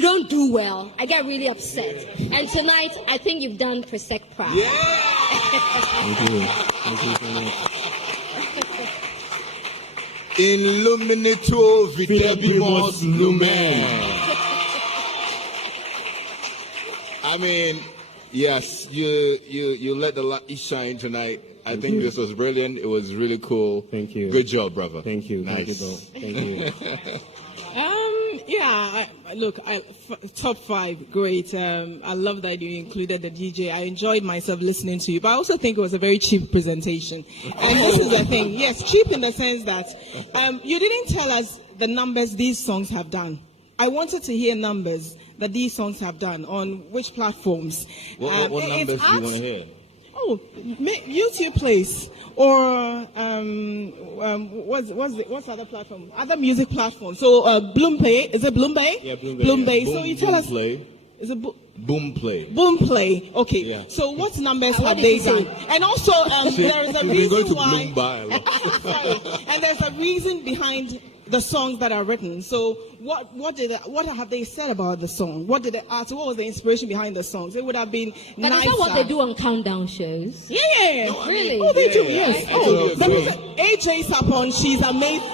don't do well, I get really upset. And tonight, I think you've done Prosec proud. Yeah. Thank you. Thank you so much. Illuminato videbimus lumen. I mean, yes, you let the light shine tonight. I think this was brilliant. It was really cool. Thank you. Good job, brother. Thank you. Nice. Thank you. Top 5, great. I love that you included the DJ. I enjoyed myself listening to you, but I also think it was a very cheap presentation. And this is the thing, yes, cheap in the sense that you didn't tell us the numbers these songs have done. I wanted to hear numbers that these songs have done on which platforms. What numbers do you want to hear? Oh, YouTube Place or what's the other platform? Other music platforms. So Bloomplay, is it Bloomplay? Yeah, Bloomplay. Bloomplay. Yeah. So you tell us. Play. Is it Boomplay. Boomplay. Okay. Yeah. So what numbers have they done? And also there is a reason why. Sorry. And there's a reason behind the songs that are written. So what have they said about the song? What did they ask? What was the inspiration behind the songs? It would have been But nicer. is that what they do on countdown shows? Yeah. No, I Really? mean, Oh, they do. yeah, Yes. I totally agree. AJ Sapon, she's amazing.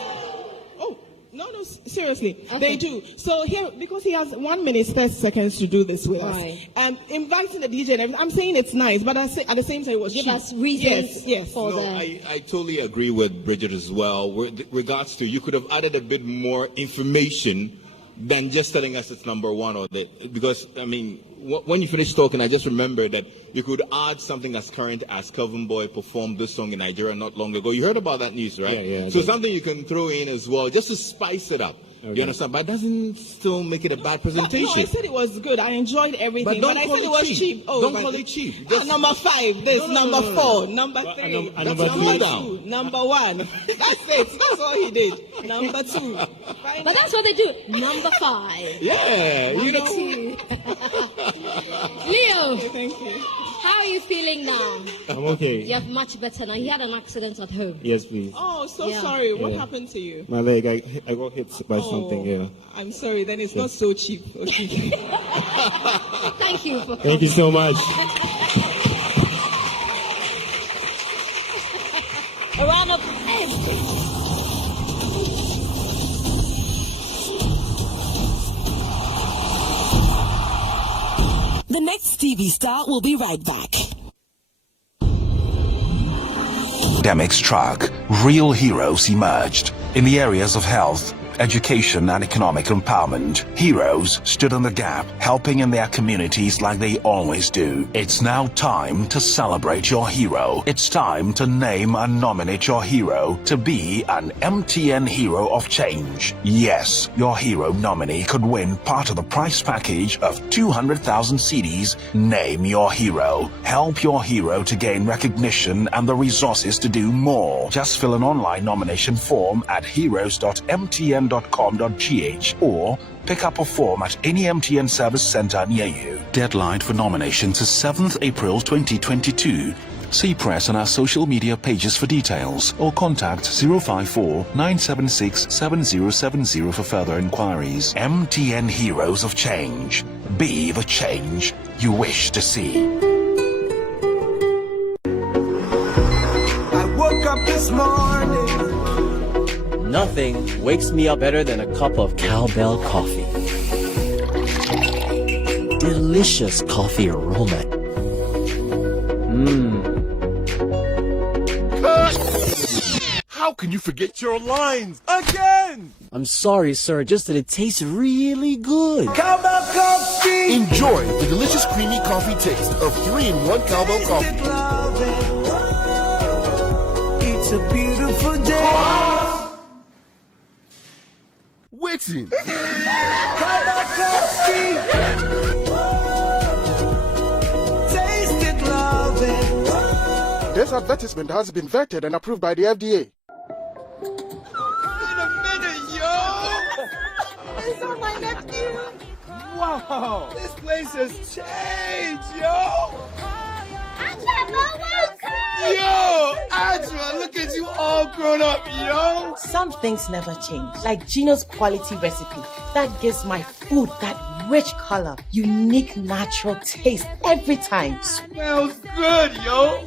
Oh, no, seriously, Okay. they do. So here, because he has 1 minute 30 seconds to do this with Right. us, inviting the DJ and everything. I'm saying it's nice, but at the same time, it was Give cheap. us reasons Yes. for No, the... I totally agree with Bridget as well. With regards to, you could have added a bit more information than just telling us it's number 1 or that. Because, I mean, when you finish talking, I just remembered that you could add something as current as Kelvin Boy performed this song in Nigeria not long ago. You heard about that news, right? Yeah, so something you can throw in as well, just to spice it up. Okay. You understand? But it doesn't still make it a bad presentation. No, I said it was good. I enjoyed everything, But don't I call said it it was cheap. cheap. Oh, Don't my call God. it cheap. Just- Number 5, this. No, number no. 4, number 3, number That's number down. 2, number 1. That's it. That's all he did. Number 2. But that's what they do. Number 5. Yeah, you Number know. 2. Leo, Thank you. how are you feeling now? I'm okay. You're much better now. He had an accident at home. Yes, please. Oh, so Yeah. sorry. What Yeah. happened to you? My leg, I got hit by something, yeah. I'm sorry. Then it's not so cheap. Okay. Thank you for Thank you so much. a round of The next TV star will be right back. Pandemic struck, real heroes emerged in the areas of health, education and economic empowerment. Heroes stood in the gap, helping in their communities like they always do. It's now time to celebrate your hero. It's time to name and nominate your hero to be an MTN Hero of Change. Yes, your hero nominee could win part of the prize package of 200,000 cedis. Name your hero. Help your hero to gain recognition and the resources to do more. Just fill an online nomination form at heroes.mtn.com.gh or pick up a form at any MTN service center near you. Deadline for nominations is 7th April 2022. See press on our social media pages for details or contact 054-976-7070 for further inquiries. MTN Heroes of Change. Be the change you wish to see. I woke up this morning. Nothing wakes me up better than a cup of cowbell coffee. Delicious coffee aroma. How can you forget your lines again? I'm sorry, sir, just that it tastes really good. Cowbell coffee. Enjoy the delicious creamy coffee taste of 3-in-1 cowbell coffee. It's a beautiful day. Waiting. Cowbell coffee. Taste it, love it. This This advertisement has been vetted and approved by the FDA. Wait a minute, yo! Is that my nephew? Wow, this place has changed, yo! Yo, Adra, look at you all grown up, yo! Some things never change, like GHOne's quality recipe that gives my food that rich color, unique natural taste every time. Smells good, yo!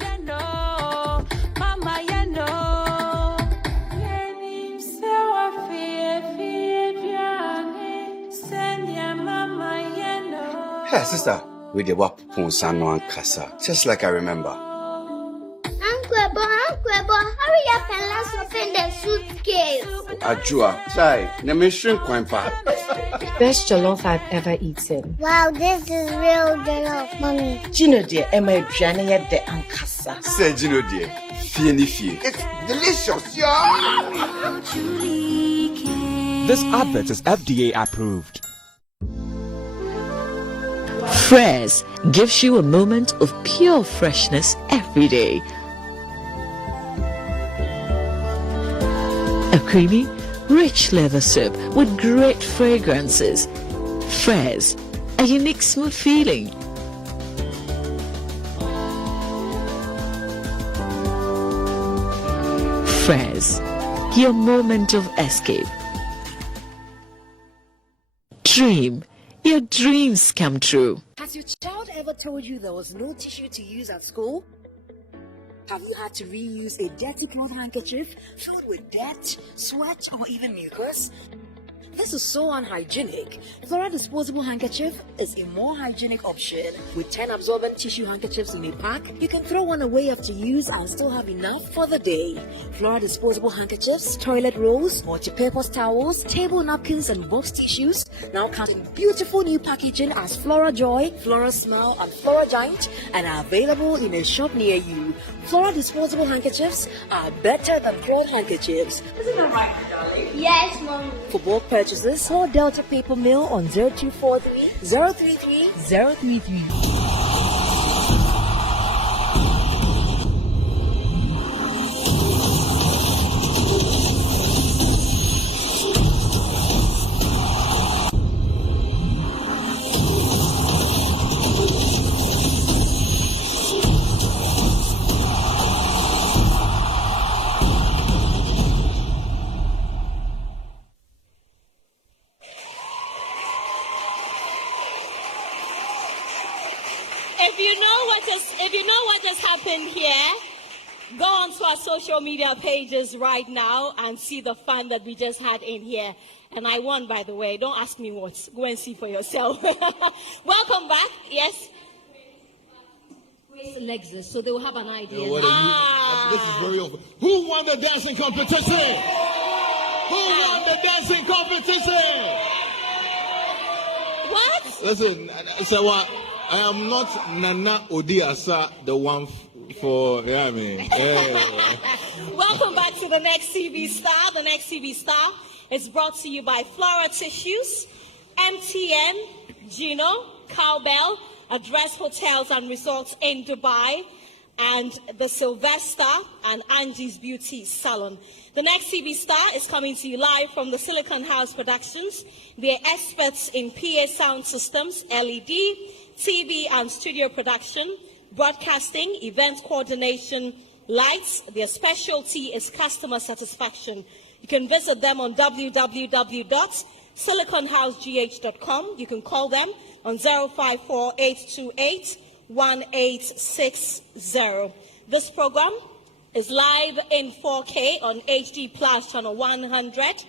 Hey, sister, with the wap Punsano and Casa, just like I remember. Uncle, hurry up and let's open the suitcase. Ajua, chai, never shrink quite far. Best jollof I've ever eaten. Wow, this is real jollof, mommy. Gino dear, Emma Jania de Ancasa. Say Gino dear, Fieni Fie. It's delicious, yo! This advert is FDA approved. Fresh gives you a moment of pure freshness every day. A creamy, rich leather soup with great fragrances. Fresh, a unique smooth feeling. Fresh, your moment of escape. Dream, your dreams come true. Has your child ever told you there was no tissue to use at school? Have you had to reuse a dirty cloth handkerchief filled with dirt, sweat, or even mucus? This is so unhygienic. Flora disposable handkerchief is a more hygienic option. With 10 absorbent tissue handkerchiefs in a pack, you can throw one away after use and still have enough for the day. Flora disposable handkerchiefs, toilet rolls, multi-purpose towels, table napkins, and box tissues now come in beautiful new packaging as Flora Joy, Flora Smile, and Flora Giant, and are available in a shop near you. Flora disposable handkerchiefs are better than cloth handkerchiefs. Isn't that right, darling? Yes, Mom. For bulk purchases, call Delta Paper Mill on 0243 033 033. If you know what just happened here, go on to our social media pages right now and see the fun that we just had in here. And I won, by the way. Don't ask me what. Go and see for yourself. Welcome back. Yes. Raise Lexus, so they will have an idea. This is very open. Who won the dancing competition? Who won the dancing competition? What? Listen, so what? I am not Nana Odiasa, the one for, yeah, I mean. Welcome back to the next TV Star. The next TV Star is brought to you by Flora Tissues, MTN, GHOne, Cowbell, Address Hotels and Resorts in Dubai, and the Sylvester and Angie's Beauty Salon. The next TV Star is coming to you live from the Silicon House Productions. They are experts in PA sound systems, LED, TV and studio production, broadcasting, event coordination, lights. Their specialty is customer satisfaction. You can visit them on www.siliconhousegh.com. You can call them on 054-828-1860. This program is live in 4K on HD Plus channel 100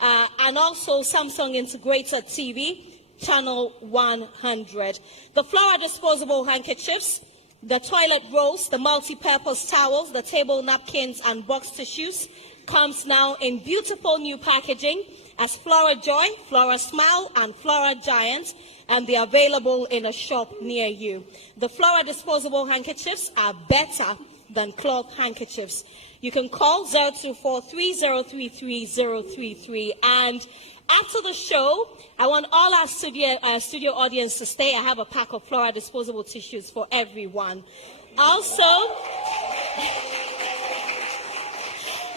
and also Samsung Integrated TV channel 100. The Flora disposable handkerchiefs, the toilet rolls, the multi-purpose towels, the table napkins and box tissues comes now in beautiful new packaging as Flora Joy, Flora Smile and Flora Giant, and they are available in a shop near you. The Flora disposable handkerchiefs are better than cloth handkerchiefs. You can call 0243-033-033. And after the show, I want all our studio audience to stay. I have a pack of Flora disposable tissues for everyone. Also,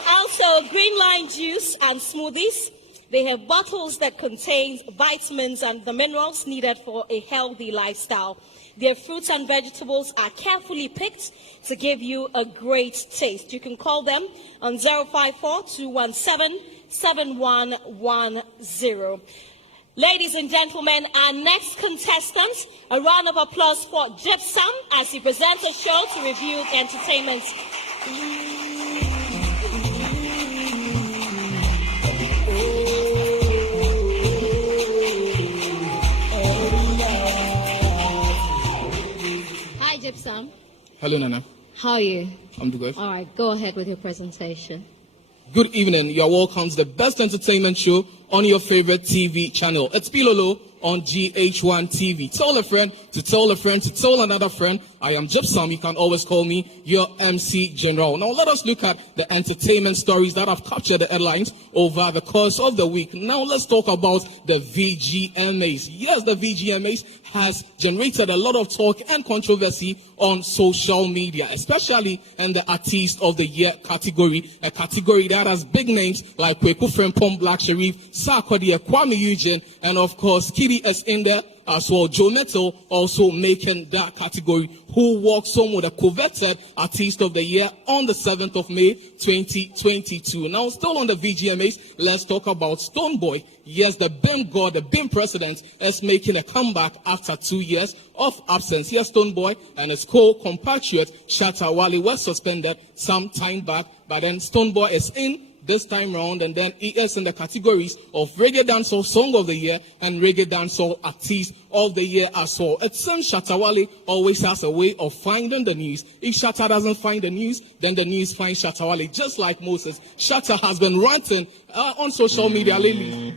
Also, Green Line juice and smoothies. They have bottles that contain vitamins and the minerals needed for a healthy lifestyle. Their fruits and vegetables are carefully picked to give you a great taste. You can call them on 054-217-7110. Ladies and gentlemen, our next contestant, a round of applause for Gypsum as he presents a show to review entertainment. Hi, Gypsum. Hello, Nana. How are you? I'm good. All right, go ahead with your presentation. Good evening. You're welcome to the best entertainment show on your favorite TV channel. It's Pilolo on GHOne TV. Tell a friend to tell a friend to tell another friend. I am Gypsum. You can always call me your MC General. Now let us look at the entertainment stories that have captured the headlines over the course of the week. Now let's talk about the VGMAs. Yes, the VGMAs has generated a lot of talk and controversy on social media, especially in the Artist of the Year category, a category that has big names like Kweku Frimpong, Black Sharif, Sarkodie, Kwame Eugene, and of course Kiki is in there as well. Joe Metal also making that category, who walks home with a coveted Artist of the Year on the 7th of May 2022. Now, still on the VGMAs, let's talk about Stonebwoy. Yes, the BIM god, the BIM president, is making a comeback after 2 years of absence. Yes, Stonebwoy and his co-compatriot Shatta Wale were suspended some time back, but then Stonebwoy is in this time round, and then he is in the categories of Reggae Dancehall Song of the Year and Reggae Dancehall Artist of the Year as well. It seems Shatta Wale always has a way of finding the news. If Shatta doesn't find the news, then the news finds Shatta Wale. Just like Moses, Shatta has been ranting on social media lately.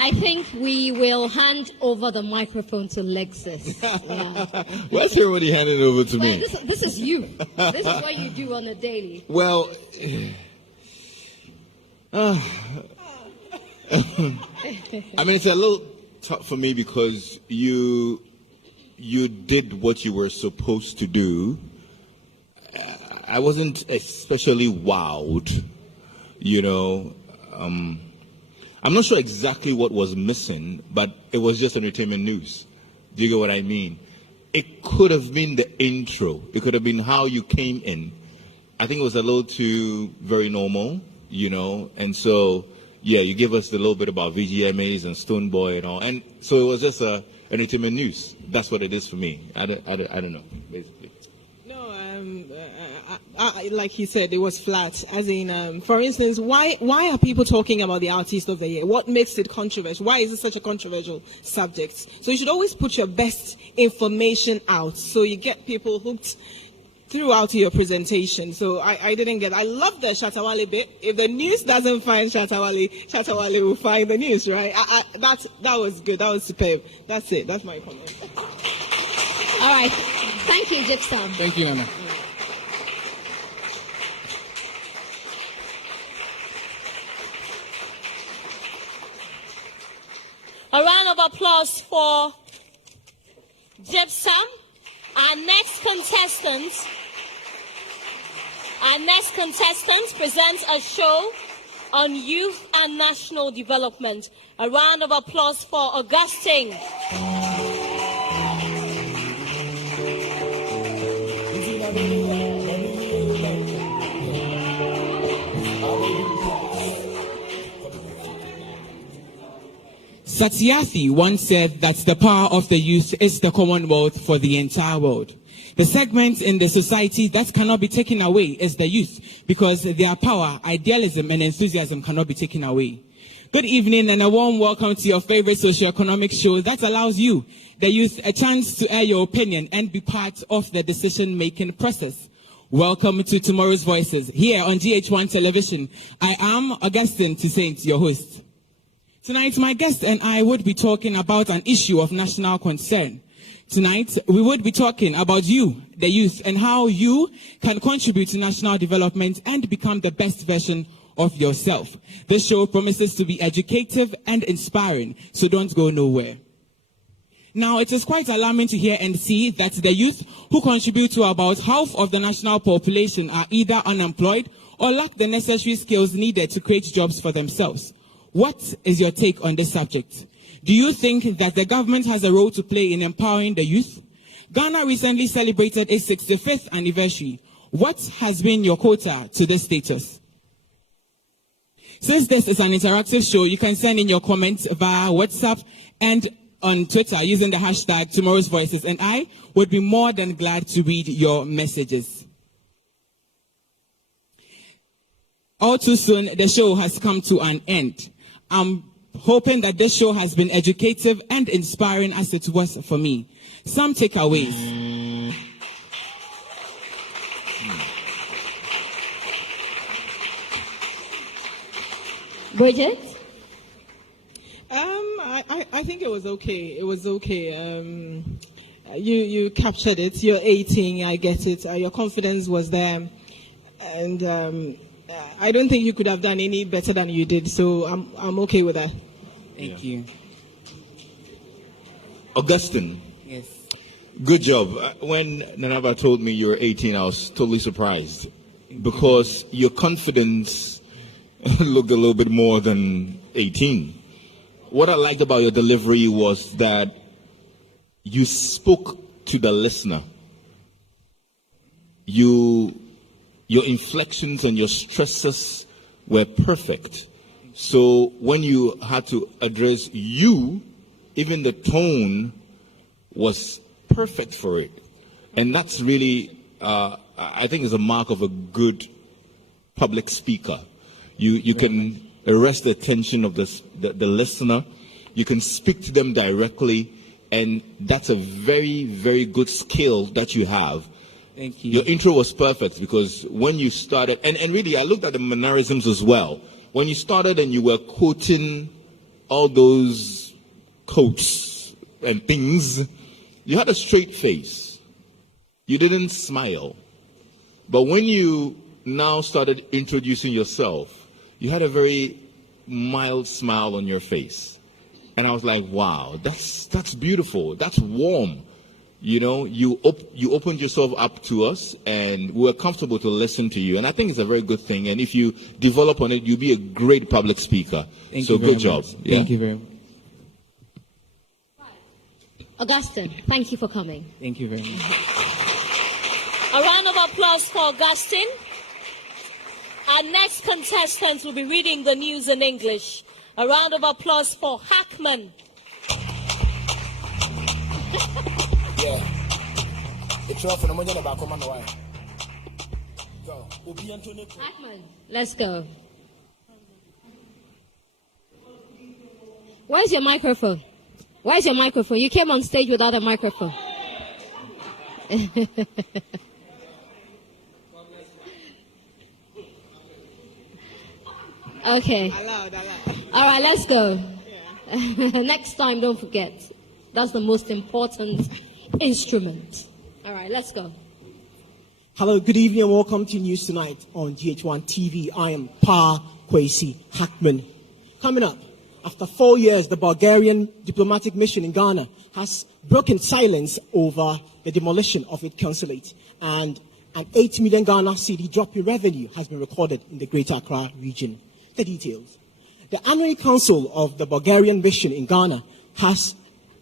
I think we will hand over the microphone to Lexus. Yeah. Let's hear what he handed over to me. This is you. This is what you do on a daily. Well, I mean, it's a little tough for me because you did what you were supposed to do. I wasn't especially wowed, you know. I'm not sure exactly what was missing, but it was just entertainment news. Do you get what I mean? It could have been the intro. It could have been how you came in. I think it was a little too very normal, you know. And so, yeah, you give us a little bit about VGMAs and Stonebwoy and all. And so it was just entertainment news. That's what it is for me. I don't know, basically. No, like he said, it was flat. As in, for instance, why are people talking about the Artist of the Year? What makes it controversial? Why is it such a controversial subject? So you should always put your best information out so you get people hooked throughout your presentation. So I didn't get. I love the Shatta Wale bit. If the news doesn't find Shatta Wale will find the news, right? That was good. That was superb. That's it. That's my comment. All right. Thank you, Gypsum. Thank you, Anna. A round of applause for Gypsum. Our next contestant presents a show on youth and national development. A round of applause for Augustine. Satyarthi once said that the power of the youth is the commonwealth for the entire world. The segment in the society that cannot be taken away is the youth, because their power, idealism, and enthusiasm cannot be taken away. Good evening and a warm welcome to your favorite socio-economic show that allows you, the youth, a chance to air your opinion and be part of the decision-making process. Welcome to Tomorrow's Voices here on GHOne Television. I am Augustine Saint, your host. Tonight, my guest and I would be talking about an issue of national concern. Tonight, we would be talking about you, the youth, and how you can contribute to national development and become the best version of yourself. This show promises to be educative and inspiring, so don't go nowhere. Now, it is quite alarming to hear and see that the youth who contribute to about half of the national population are either unemployed or lack the necessary skills needed to create jobs for themselves. What is your take on this subject? Do you think that the government has a role to play in empowering the youth? Ghana recently celebrated its 65th anniversary. What has been your quota to this status? Since this is an interactive show, you can send in your comments via WhatsApp and on Twitter using the hashtag Tomorrow's Voices, and I would be more than glad to read your messages. All too soon, the show has come to an end. I'm hoping that this show has been educative and inspiring as it was for me. Some takeaways. Bridget? I think it was okay. It was okay. You captured it. You're 18. I get it. Your confidence was there, and I don't think you could have done any better than you did. So I'm okay with that. Thank you. Augustine. Yes. Good job. When Nanaba told me you were 18, I was totally surprised because your confidence looked a little bit more than 18. What I liked about your delivery was that you spoke to the listener. Your inflections and your stresses were perfect. So when you had to address you, even the tone was perfect for it. And that's really, I think, is a mark of a good public speaker. You can arrest the attention of the listener. You can speak to them directly, and that's a very, very good skill that you have. Thank you. Your intro was perfect because when you started, and really I looked at the mannerisms as well. When you started and you were quoting all those quotes and things, you had a straight face. You didn't smile. But when you now started introducing yourself, you had a very mild smile on your face. And I was like, wow, that's beautiful. That's warm. You know, you opened yourself up to us, and we were comfortable to listen to you. And I think it's a very good thing. And if you develop on it, you'll be a great public speaker. Thank you very good job. much. Thank you very much. Augustine, thank you for coming. Thank you very much. A round of applause for Augustine. Our next contestant will be reading the news in English. A round of applause for Hackman. Hackman, let's go. Where's your microphone? Where's your microphone? You came on stage without a microphone. Okay. All right, let's go. Next time, don't forget. That's the most important instrument. All right, let's go. Hello, good evening and welcome to News Tonight on GHOne TV. I am Tracy Hackman. Coming up, after 4 years, the Bulgarian diplomatic mission in Ghana has broken silence over the demolition of its consulate, and an 8 million Ghana cedi drop in revenue has been recorded in the Greater Accra region. The details. The annual council of the Bulgarian mission in Ghana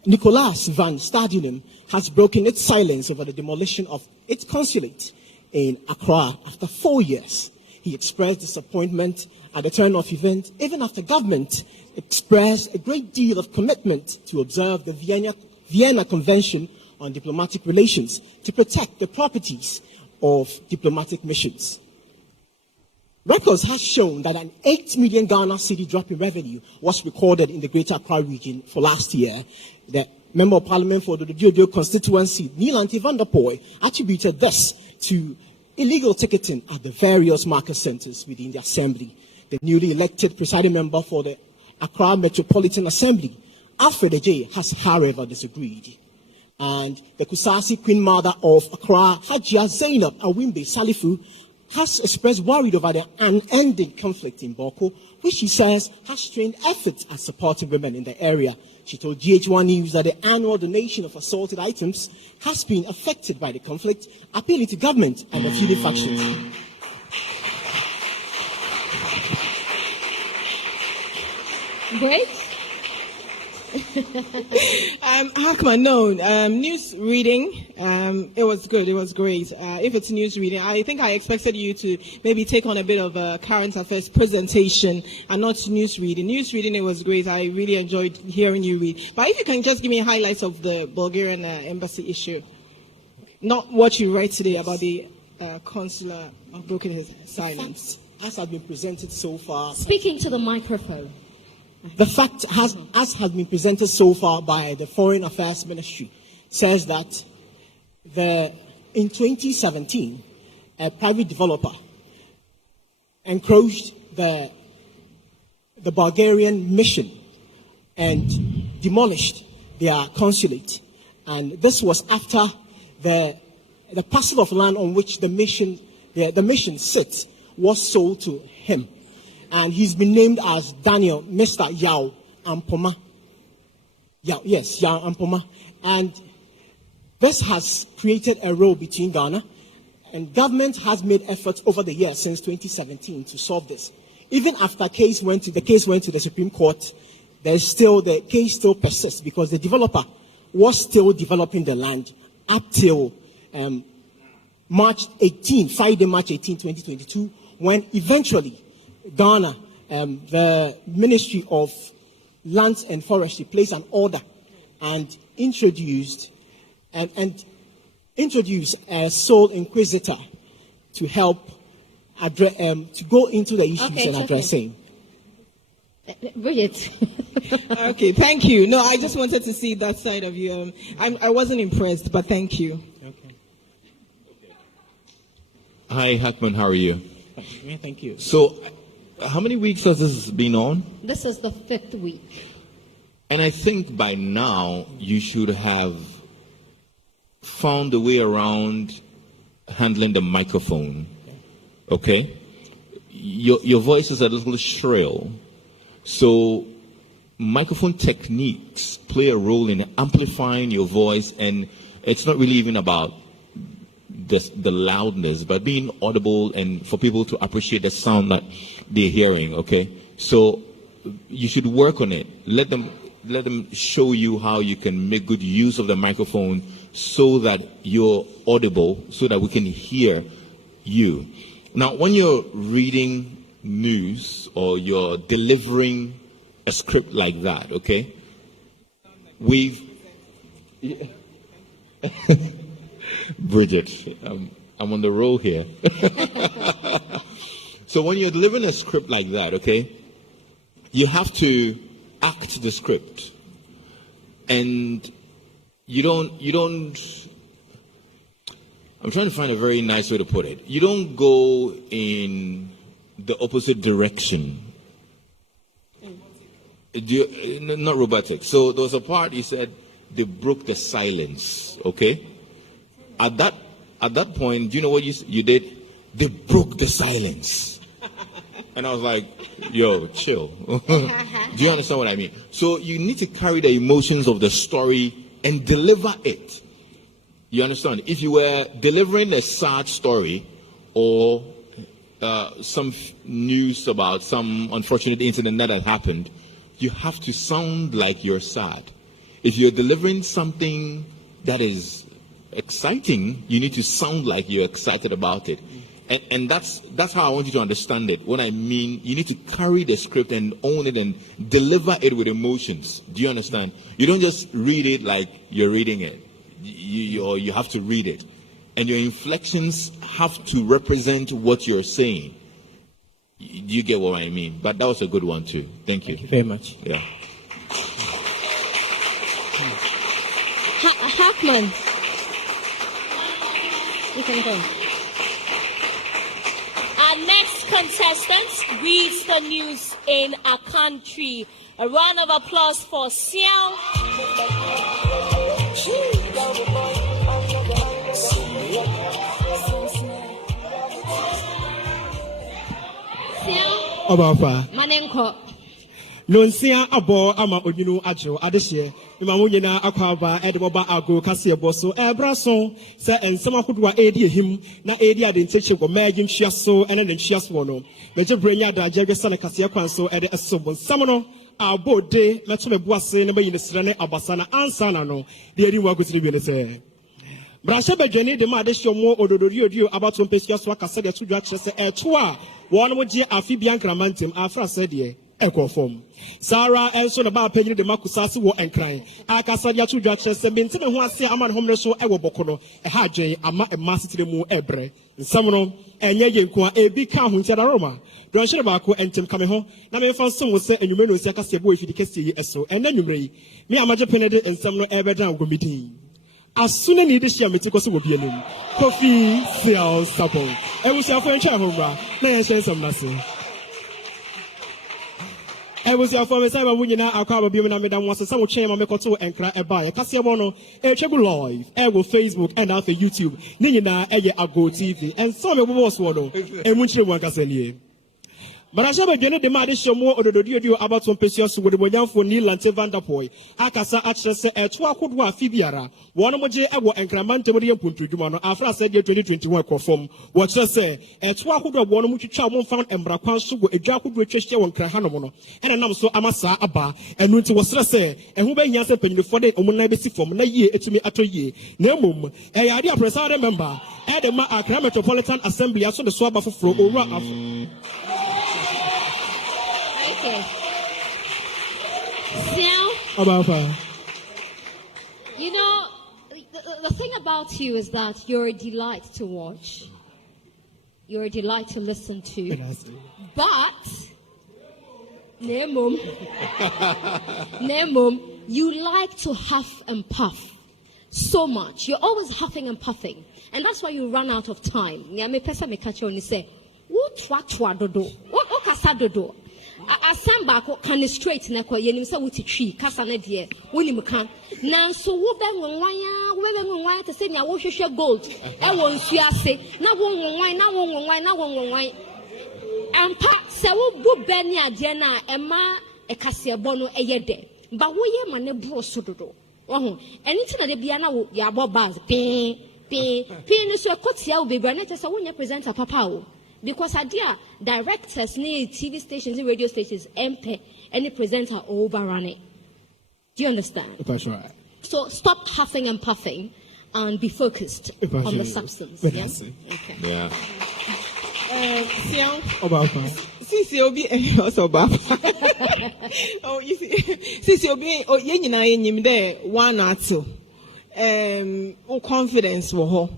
Nicholas Van Stadionim has broken its silence over the demolition of its consulate in Accra after 4 years. He expressed disappointment at the turn of events, even after government expressed a great deal of commitment to observe the Vienna Convention on Diplomatic Relations to protect the properties of diplomatic missions. Records have shown that an 8 million Ghana cedi drop in revenue was recorded in the Greater Accra region for last year. The Member of Parliament for the Diodio constituency, Neelanti van der Pooy, attributed this to illegal ticketing at the various market centres within the Assembly. The newly elected presiding member for the Accra Metropolitan Assembly, Alfred Ejay, has however disagreed. And the Kusasi Queen Mother of Accra, Hajia Zainab Awimbe Salifu, has expressed worry over the unending conflict in Boko, which she says has strained efforts at supporting women in the area. She told GHOne News that the annual donation of assorted items has been affected by the conflict, appealing to government and the feuding factions. Great. Hackman, no, news reading, it was good, it was great. If it's news reading, I think I expected you to maybe take on a bit of a current affairs presentation and not news reading. News reading, it was great. I really enjoyed hearing you read. But if you can just give me highlights of the Bulgarian embassy issue, not what you read today about the consular broken his silence. As has been presented so far. Speaking to the microphone. The fact, as has been presented so far by the Foreign Affairs Ministry, says that in 2017, a private developer encroached the Bulgarian mission and demolished their consulate. And this was after the parcel of land on which the mission sits was sold to him. And he's been named as Daniel, Mr. Yao Ampoma. Yao Ampoma. And this has created a row between Ghana, and government has made efforts over the years since 2017 to solve this. Even after the case went to the Supreme Court, the case still persists because the developer was still developing the land up till March 18, Friday, March 18, 2022, when eventually Ghana, the Ministry of Lands and Forestry placed an order and introduced a sole inquisitor to help to go into the issues and addressing. Brilliant. Okay, thank you. No, I just wanted to see that side of you. I wasn't impressed, but thank you. Okay. Hi, Hackman, how are you? Yeah, thank you. So, how many weeks has this been on? This is the 5th week. And I think by now you should have found a way around handling the microphone. Okay? Your voice is a little shrill. So microphone techniques play a role in amplifying your voice, and it's not really even about the loudness, but being audible and for people to appreciate the sound that they're hearing. Okay, so you should work on it. Let them show you how you can make good use of the microphone so that you're audible, so that we can hear you. Now, when you're reading news or you're delivering a script like that, okay, Bridget, I'm on the roll here. So when you're delivering a script like that, okay, you have to act the script, and you don't. I'm trying to find a very nice way to put it. You don't go in the opposite direction. Not robotic. So there was a part you said they broke the silence. Okay. At that point, do you know what you did? They broke the silence. And I was like, yo, chill. Do you understand what I mean? So you need to carry the emotions of the story and deliver it. You understand? If you were delivering a sad story or some news about some unfortunate incident that had happened, you have to sound like you're sad. If you're delivering something that is exciting, you need to sound like you're excited about it. And that's how I want you to understand it. When I mean, you need to carry the script and own it and deliver it with emotions. Do you understand? You don't just read it like you're reading it. You have to read it. And your inflections have to represent what you're saying. You get what I mean? But that was a good one too. Thank you. Thank you very much. Yeah. Hackman. You can go. Our next contestant reads the news in our country. A round of applause for Xiao. Obafa. Manenko. Nonsia abo ama onyinu ajo adehye imamu nyina akwaba edeboba ago kase eboso ebraso se ensem akodo a edi ehim na edi ade ncheche go maji nhwiaso ene ne nhwiaso no meje brenya da jegesa ne kase kwanso ede esobo nsam no abode meto me boase ne bayine sire ne abasa na ansa na no de eri wa gotiri bi ne se Brasha bedwani de ma adehye mo ododorio abato mpesua so akase de tudwa kire se eto a won mo je afibia nkramantem afra se de Equaform. Sarah also the bar paying the Makusasi war and crying. Akasadia to judge and maintain who I say Aman Homeless or Ewa Bokono, a Haji, a master to the moon ebre. Someone and Yankua, a big cow who said Aroma. Don't share about and Tim coming home. Now, if I some will say, and you may know Sakasabo if you can see so, and then you may. Me, I'm a Japanese and some no ever down go meeting. As soon as you need this year, Mitikosu will be a name. Coffee, sales, supple. I will say a French home. Now, I share some nothing. I was a former cyber winner. I'll cover Bimina Madam was a summer chain of Mekoto and cry a buy a Cassiabono, a Chebu Live, Ego Facebook, and after YouTube, Nina, Ago TV, and some of us one, and which you want us in. But I shall be the Madisha more or the radio about some precious with the Moyan for Neil and Vandapoy. Akasa access a 12 Kudwa Fibiara, one of J. Ewa and Cramantomodium Puntumano, after I said 2021 conform. What shall say a 12 Kudwa one which Chabon found and Braquan Sugo, a Jacob Richard and Crahanomono, and an so Amasa Abba, and Winter was say, and who may answer penny for the Omunabisi from na year to me at a year. Nemum, a idea presiding member, Adama Accra Metropolitan Assembly, as on the swab of flow over. You know, the thing about you is that you're a delight to watch. You're a delight to listen to. But, Nemum, you like to huff and puff so much. You're always huffing and puffing. And that's why you run out of time. Asamba can straight na kwa yenim sa wuti twi kasa na de wonim kan nanso wo be nwanwan te se nya wo hwehwe gold e wo nsu ase na wo nwanwan ampa se wo bu be ne ade na e ma e kase ebo no e ye de ba wo ye ma ne bro so dodo wo eni ti na de bia na wo ya bo bars pin ni so kotia wo be bra na te se wo nya presenter papa wo. Because idea directors need TV stations and radio stations MP any presenter overrun it. Do you understand? That's right. So stop huffing and puffing and be focused on the substance. Yes? Okay. Yeah. Sisi obi also baba. Oh, you see, Sisi obi oh yenyina yenyim there 1 or 2. Confidence wo ho.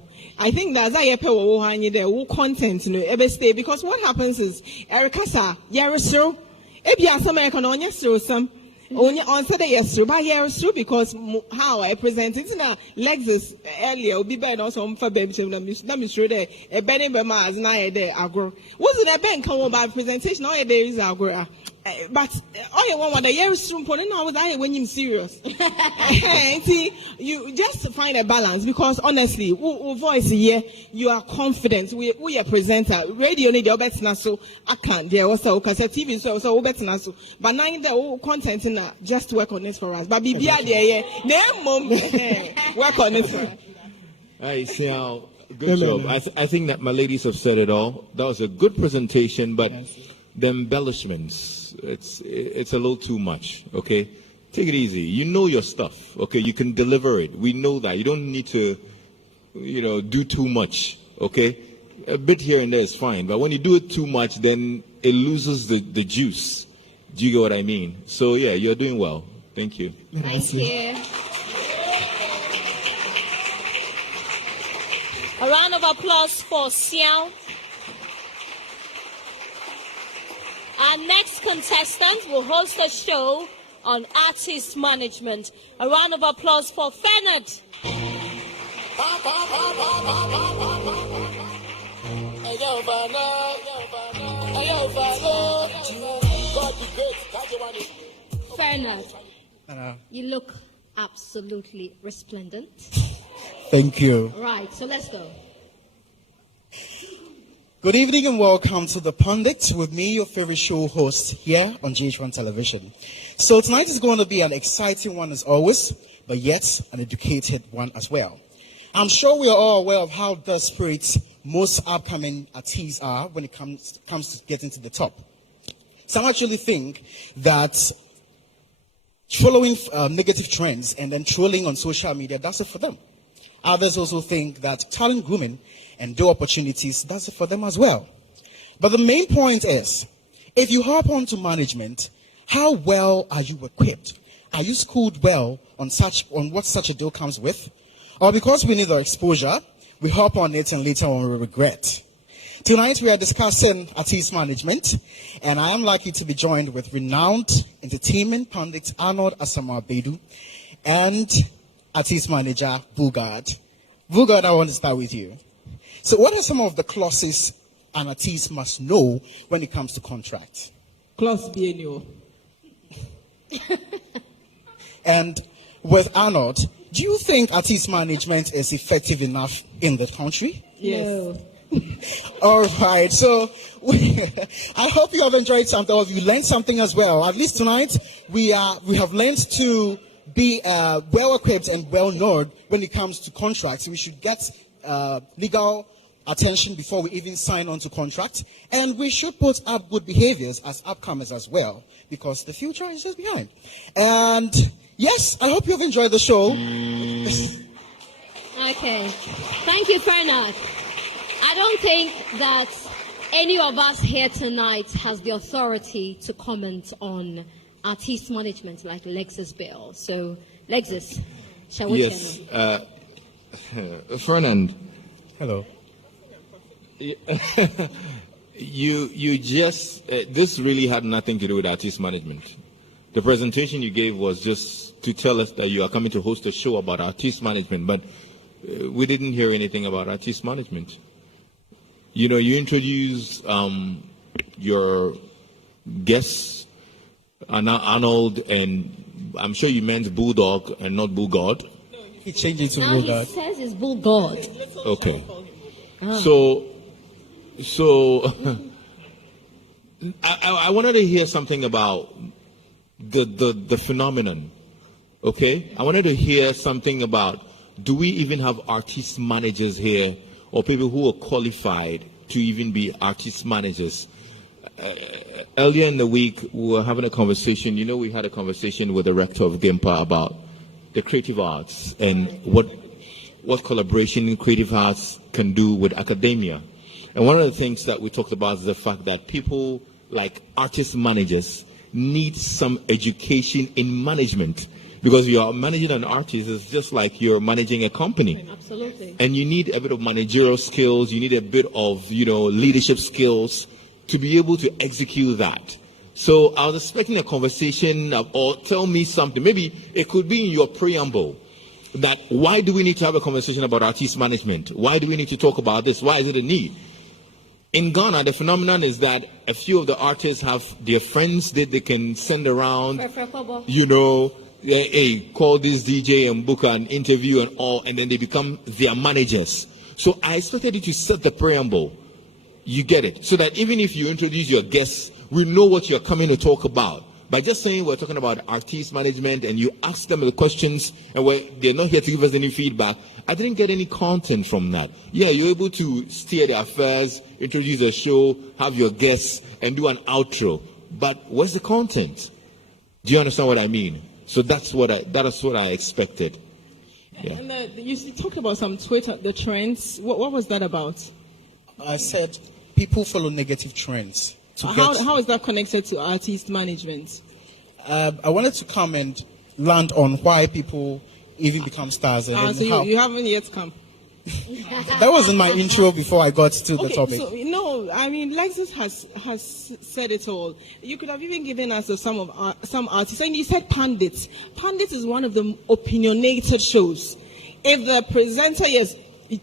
I think that's a yepe content stay because what happens is Ericasa Yerisro Ebia some economy some only answer the yes but Yerisro because how I present it now Lexus earlier will be better also for baby let me show there a benny bema as na there agro wasn't a bank come about presentation all there is agro but all you want the year is room now was I when you're serious. See, you just find a balance because honestly, voice here, you are confident. We are presenter. Radio need your best so I can't there also because TV so better so but now the content in just work on it for us. But be there name mom work on it. I see how good job. I think that my ladies have said it all. That was a good presentation, but the embellishments. It's a little too much, okay? Take it easy. You know your stuff, okay? You can deliver it. We know that. You don't need to, do too much, okay? A bit here and there is fine, but when you do it too much, then it loses the juice. Do you get what I mean? So, yeah, you're doing well. Thank you. Thank you. A round of applause for Xiao. Our next contestant will host a show on artist management. A round of applause for Fernard. Fernard, you look absolutely resplendent. Thank you. Right, so let's go. Good evening and welcome to The Pundit with me, your favorite show host here on GHOne Television. So tonight is going to be an exciting one as always, but yet an educated one as well. I'm sure we are all aware of how desperate most upcoming artists are when it comes to getting to the top. Some actually think that following negative trends and then trolling on social media, that's it for them. Others also think that talent grooming and door opportunities, that's it for them as well. But the main point is, if you hop onto management, how well are you equipped? Are you schooled well on what such a deal comes with? Or because we need our exposure, we hop on it and later on we regret? Tonight we are discussing artist management, and I am lucky to be joined with renowned entertainment pundit Arnold Asamoah-Bedu and artist manager Bugard. Bugard, I want to start with you. So what are some of the clauses an artist must know when it comes to contracts? Clause BNO. And with Arnold, do you think artist management is effective enough in the country? Yes. No. All right, so I hope you have enjoyed something, or you learned something as well. At least tonight, we have learned to be well equipped and well known when it comes to contracts. We should get legal attention before we even sign on to contract, and we should put up good behaviors as upcomers as well, because the future is just behind. And yes, I hope you've enjoyed the show. Okay, thank you, Fernard. I don't think that any of us here tonight has the authority to comment on artist management like Lexus Bill. So, Lexus, shall we? Yes, Fernand. Hello. You just this really had nothing to do with artist management. The presentation you gave was just to tell us that you are coming to host a show about artist management, but we didn't hear anything about artist management. You know, you introduced your guests, Arnold, and I'm sure you meant Bulldog and not Bulldog. He changed it to now Bulldog. He says it's Bulldog. Okay. Oh. So I wanted to hear something about the phenomenon. Okay? I wanted to hear something about, do we even have artist managers here, or people who are qualified to even be artist managers? Earlier in the week, we were having a conversation. You know, we had a conversation with the rector of GIMPA about the creative arts and what collaboration in creative arts can do with academia. And one of the things that we talked about is the fact that people like artist managers need some education in management, because you are managing an artist, it's just like you're managing a company. Absolutely. And you need a bit of managerial skills, you need a bit of, leadership skills to be able to execute that. So I was expecting a conversation or tell me something. Maybe it could be in your preamble that why do we need to have a conversation about artist management? Why do we need to talk about this? Why is it a need? In Ghana, the phenomenon is that a few of the artists have their friends that they can send around, hey, call this DJ and book an interview and all, and then they become their managers. So I expected you to set the preamble. You get it? So that even if you introduce your guests, we know what you're coming to talk about. By just saying we're talking about artist management and you ask them the questions and they're not here to give us any feedback, I didn't get any content from that. Yeah, you're able to steer the affairs, introduce the show, have your guests, and do an outro. But where's the content? Do you understand what I mean? So that is what I expected. Yeah. And you talked about some Twitter, the trends. What was that about? I said people follow negative trends. How is that connected to artist management? I wanted to come and land on why people even become stars. And so you haven't yet come. That was in my intro before I got to the topic. So, no, I mean, Lexus has said it all. You could have even given us some artists. And you said Pundits. Pundits is one of the opinionated shows. If the presenter is...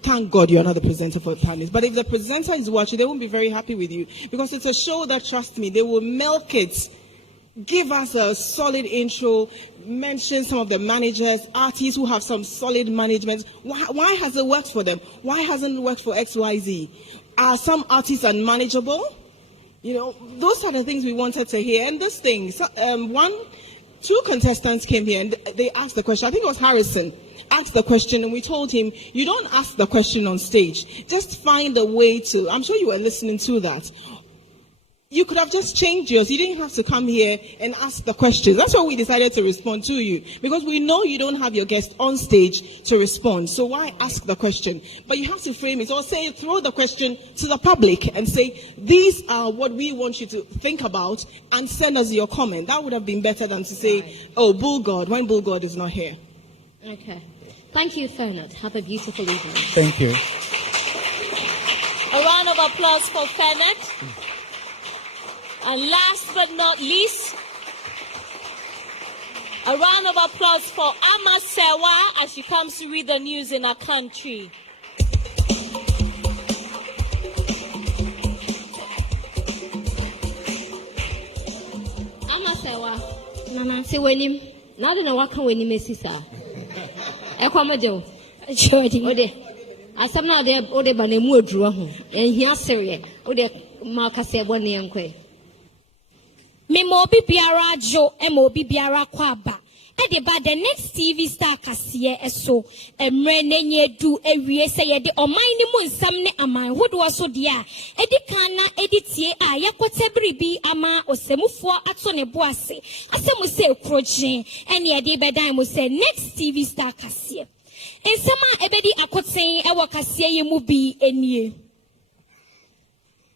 Thank God you're not the presenter for Pundits. But if the presenter is watching, they won't be very happy with you. Because it's a show that, trust me, they will milk it give us a solid intro, mention some of the managers, artists who have some solid management. Why has it worked for them? Why hasn't it worked for XYZ? Are some artists unmanageable? You know, those are the things we wanted to hear. And this thing, two contestants came here and they asked the question. I think it was Harrison asked the question, and we told him, you don't ask the question on stage. Just find a way to, I'm sure you were listening to that. You could have just changed yours. You didn't have to come here and ask the questions. That's why we decided to respond to you, because we know you don't have your guest on stage to respond. So why ask the question? But you have to frame it, or say, throw the question to the public and say, these are what we want you to think about, and send us your comment. That would have been better than to say, oh, Bull God, when Bull God is not here. Okay. Thank you, Fernard. Have a beautiful evening. Thank you. A round of applause for Fernard. And last but not least, a round of applause for Amma Sewa as she comes to read the news in our country. Amma Sewa, Nana, say when him. Now they know what can win him, Mrs. Equamajo. Ode. I some now there, Ode Banemu drew home, and he has Syria, Ode Marcus Ebony. Me mobi biara jo e mobi biara kwaba e de ba the next TV star kase eso emre nenye du ewie se ye de oman ni mu nsam ne aman hodo so de a e de kan na editie a yakote biribi ama osemufo ato ne bo ase asemu se krojen ene ye de bedan mu se next TV star kase ensema ebedi akoten e wo kase ye mu bi enie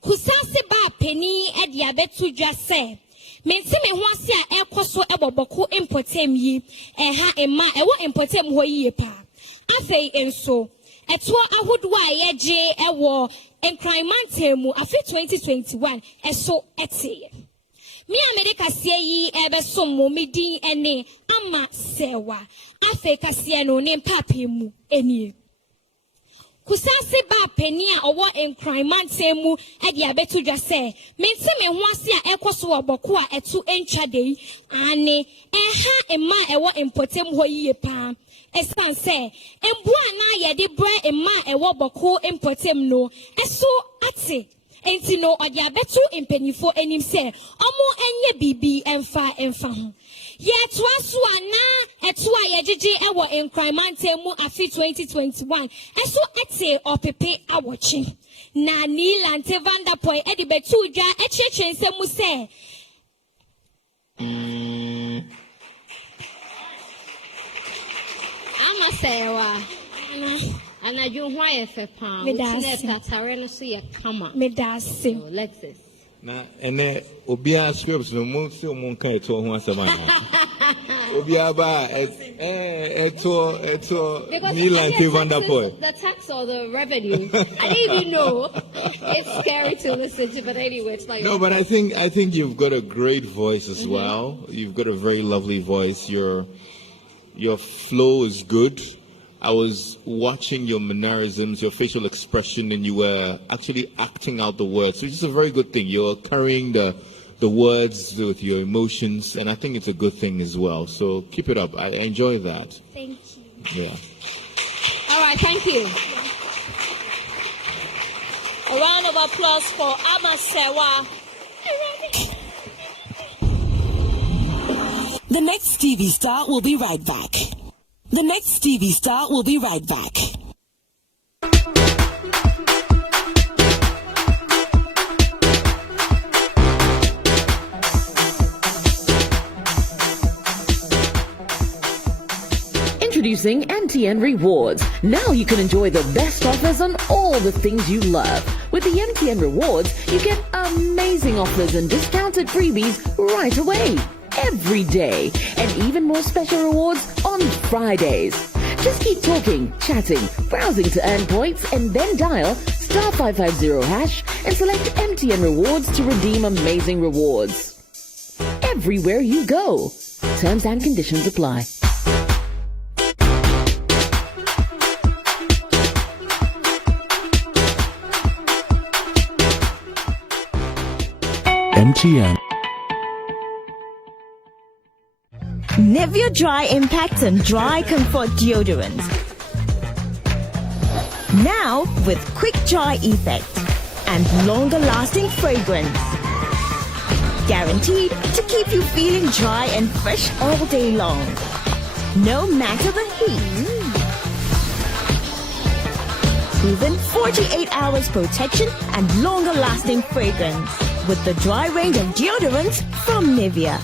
kusase ba peni e de abetu dwa se Menti me ho ase a ekoso eboboko importem yi eha ema ewo importem ho yi pa afei enso eto ahodo a yeje ewo encrimantem afi 2021 eso ete me america sie yi ebeso mo medin ene Amma Sewa afei kase no ne mpapemu enie Kusase ba peni a owo encrimantem mu e de abetu dwa se menti me ho ase a ekoso oboko a etu entwa dei ane eha ema ewo importem ho yiye pa esan se embua na ye de bra ema ewo boko importem no eso ate enti no ode abetu empanifo enim se omo enye bibi emfa ho Yet was one etu a yejeje ewo encrimantem mu afi 2021 eso ete opepe awochi na ni lante vanderpoint e de betu dwa echeche nsemu se Amma Sewa anaju ho ayefe pa uti na tatare no so ye kama medase Lexus na ene obia scripts no mo se mo kan eto ho asema obia ba eto ni like Vanderpoint the tax or the revenue I didn't even know. It's scary to listen to, but anyway it's like no, but I think you've got a great voice as well. You've got a very lovely voice. Your flow is good. I was watching your mannerisms, your facial expression, and you were actually acting out the words, which is a very good thing. You're carrying the words with your emotions, and I think it's a good thing as well. So keep it up. I enjoy that. Thank you. Yeah. all right, thank you. A round of applause for Amma Sewa. The next TV star will be right back. The next TV star will be right back. Introducing MTN Rewards. Now you can enjoy the best offers on all the things you love. With the MTN Rewards, you get amazing offers and discounted freebies right away, every day, and even more special rewards on Fridays. Just keep talking, chatting, browsing to earn points, and then dial *550# and select MTN Rewards to redeem amazing rewards. Everywhere you go. Terms and conditions apply. MTN. Nivea Dry Impact and Dry Comfort Deodorants. Now with quick dry effect and longer lasting fragrance. Guaranteed to keep you feeling dry and fresh all day long. No matter the heat. Proven 48 hours protection and longer lasting fragrance with the dry range of deodorants from Nivea.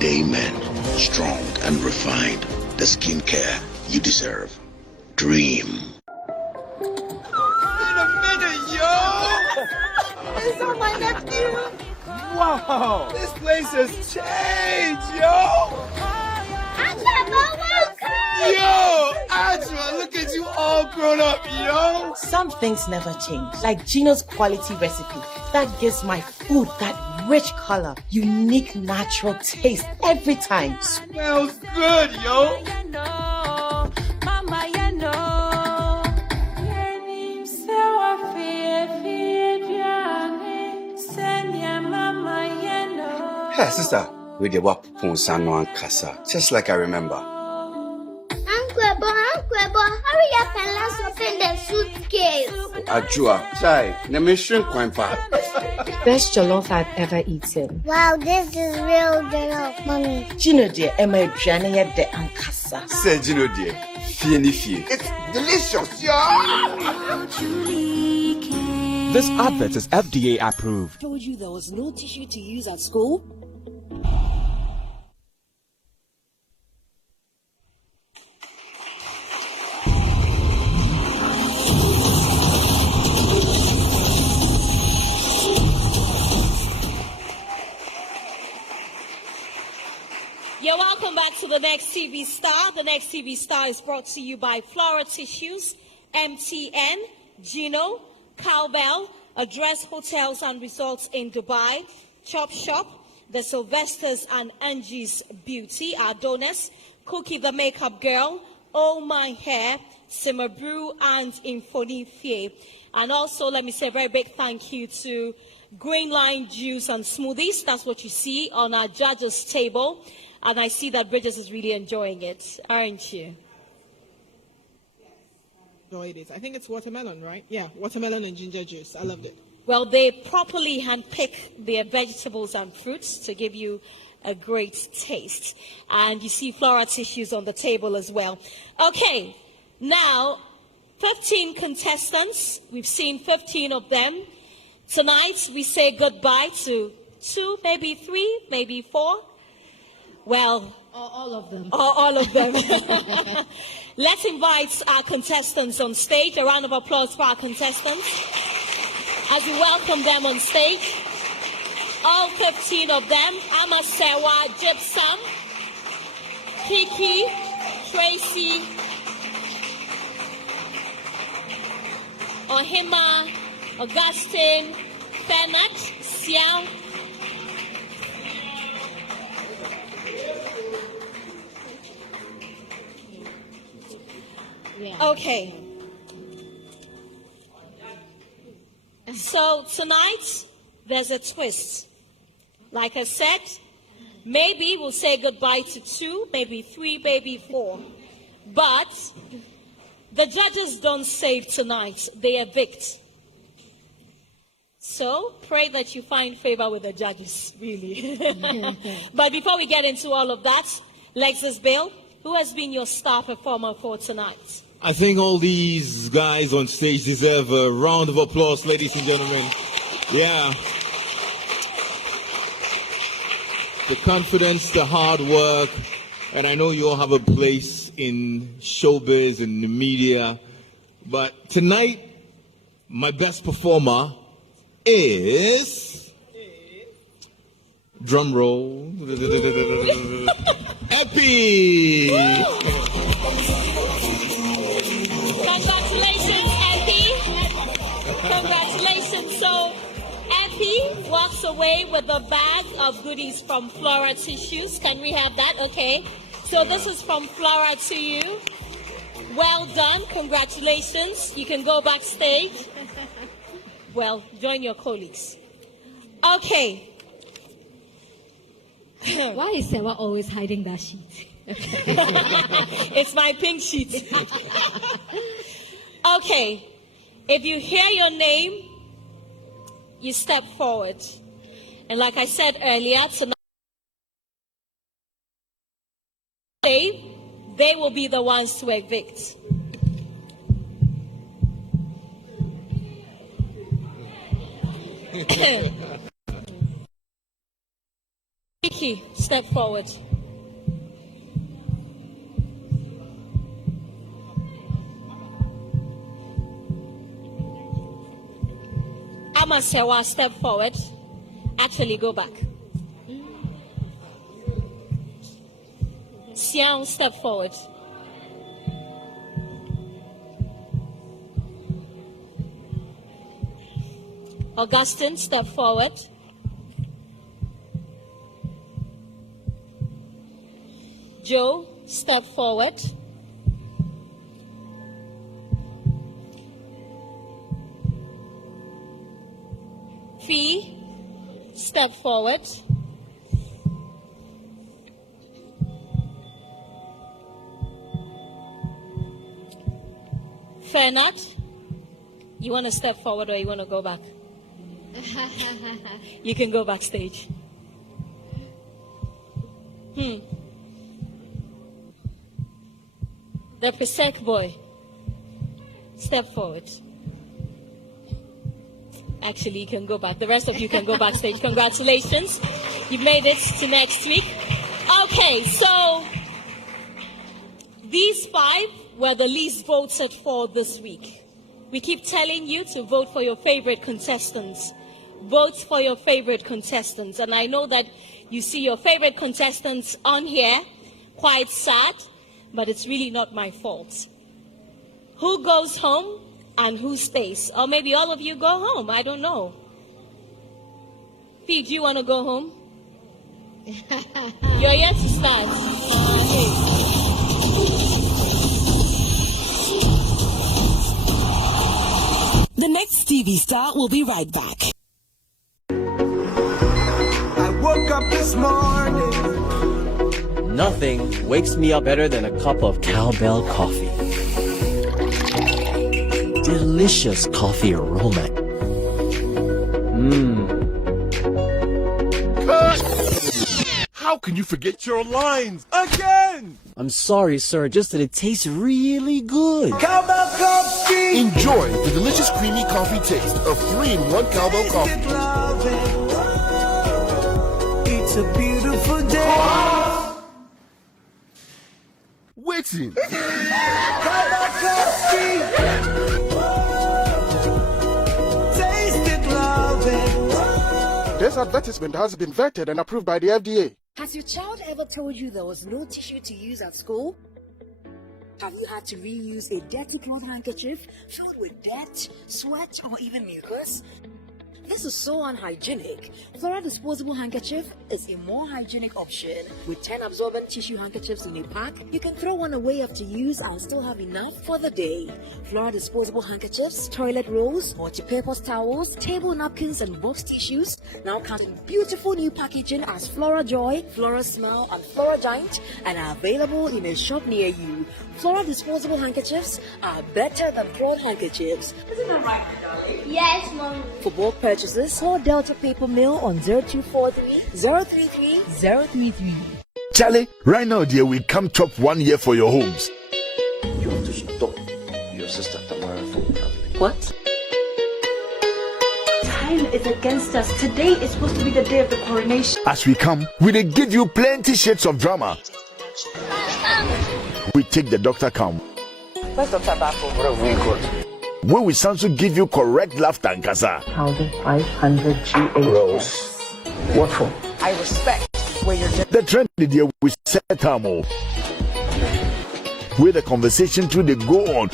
Day men, strong and refined, the skincare you deserve. Dream. Wait a minute, yo! Is that my nephew? Wow, this place has changed, yo! Yo, Ajwa, look at you all grown up, yo! Some things never change, like GHOne's quality recipe that gives my food that rich color, unique natural taste every time. Smells good, yo! Hey, sister, with the wap kasa, just like I remember. Uncle, hurry up and let's open the suitcase. Ajua, chai, na me shrink kwine pa. Best jollof I've ever eaten. Wow, this is real jollof, mommy. Gino dear, Emma Jania de Ankasa. Say Gino dear, fie. It's delicious, yo! This advert is FDA approved. Told you there was no tissue to use at school? You're welcome back to the next TV Star. The next TV Star is brought to you by Flora Tissues, MTN, GHOne, Cowbell, Address Hotels and Resorts in Dubai, Chop Shop, The Sylvesters and Angie's Beauty, our donors, Cookie the Makeup Girl, Oh My Hair, Simmer Brew, and Infoni Fie. And also, let me say a very big thank you to Green Line Juice and Smoothies. That's what you see on our judges' table. And I see that Bridges is really enjoying it, aren't you? Enjoyed it. I think it's watermelon, right? Yeah, watermelon and ginger juice. I loved it. Well, they properly handpick their vegetables and fruits to give you a great taste. And you see Flora Tissues on the table as well. Okay, now 15 contestants. We've seen 15 of them. Tonight we say goodbye to 2, maybe 3, maybe 4. Well, all of them. All of them. Let's invite our contestants on stage. A round of applause for our contestants as we welcome them on stage. All 15 of them. Amasewa, Gypsum, Kiki, Tracy, Ohimma, Augustine, Fernard, Xiao. Okay. So tonight, there's a twist. Like I said, maybe we'll say goodbye to 2, maybe 3, maybe 4. But the judges don't save tonight, they evict. So pray that you find favor with the judges, really. But before we get into all of that, Lexus Bill, who has been your star performer for tonight? I think all these guys on stage deserve a round of applause, ladies and gentlemen. Yeah. The confidence, the hard work, and I know you all have a place in showbiz and the media, but tonight, my best performer is, drum roll, Epi! Congratulations, Epi. Congratulations. So, Epi walks away with a bag of goodies from Flora Tissues. Can we have that? Okay. So this is from Flora to you. Well done. Congratulations. You can go backstage. Well, join your colleagues. Okay. Why is Sewa always hiding that sheet? It's my pink sheet. Okay. If you hear your name, you step forward. And like I said earlier, tonight, they will be the ones to evict. Kiki, step forward. Amasewa, step forward. Actually, go back. Sian, step forward. Augustine, step forward. Joe, step forward. Fee, step forward. Fernard, you want to step forward or you want to go back? You can go backstage. The Pesek boy, step forward. Actually, you can go back. The rest of you can go backstage. Congratulations. You've made it to next week. Okay, so these 5 were the least voted for this week. We keep telling you to vote for your favorite contestants. Vote for your favorite contestants. And I know that you see your favorite contestants on here, quite sad, but it's really not my fault. Who goes home and who stays? Or maybe all of you go home, I don't know. Fee, do you want to go home? You're yet to start. The next TV star will be right back. I woke up this morning. Nothing wakes me up better than a cup of cowbell coffee. Delicious coffee aroma. How can you forget your lines again? I'm sorry, sir, just that it tastes really good. Cowbell coffee. Enjoy the delicious creamy coffee taste of 3-in-1 cowbell coffee. It's a beautiful day. Waiting. Cowbell coffee. Taste it, love it. This advertisement has been vetted and approved by the FDA. Has your child ever told you there was no tissue to use at school? Have you had to reuse a dirty cloth handkerchief filled with dirt, sweat, or even mucus? This is so unhygienic. Flora disposable handkerchief is a more hygienic option. With 10 absorbent tissue handkerchiefs in a pack, you can throw one away after use and still have enough for the day. Flora disposable handkerchiefs, toilet rolls, multi-purpose towels, table napkins and box tissues now come in beautiful new packaging as Flora Joy, Flora Smile and Flora Giant and are available in a shop near you. Flora disposable handkerchiefs are better than cloth handkerchiefs. Isn't that right, darling? Yes, Mom. For bulk purchases, call Delta Paper Mill on 0243 033 033. Charlie, right now, dear, we come top 1 year for your homes. You have to stop your sister Tamara from traveling. What? Time is against us. Today is supposed to be the day of the coronation. As we come, we dey give you plenty shades of drama. We take the doctor come. Where's Dr. Bafo? What have we got? When we sound to give you correct laughter and kasa. 1,500 GH. Rose. What for? I respect where you're just. The trend idea we set Tamo. Where the conversation through they go on.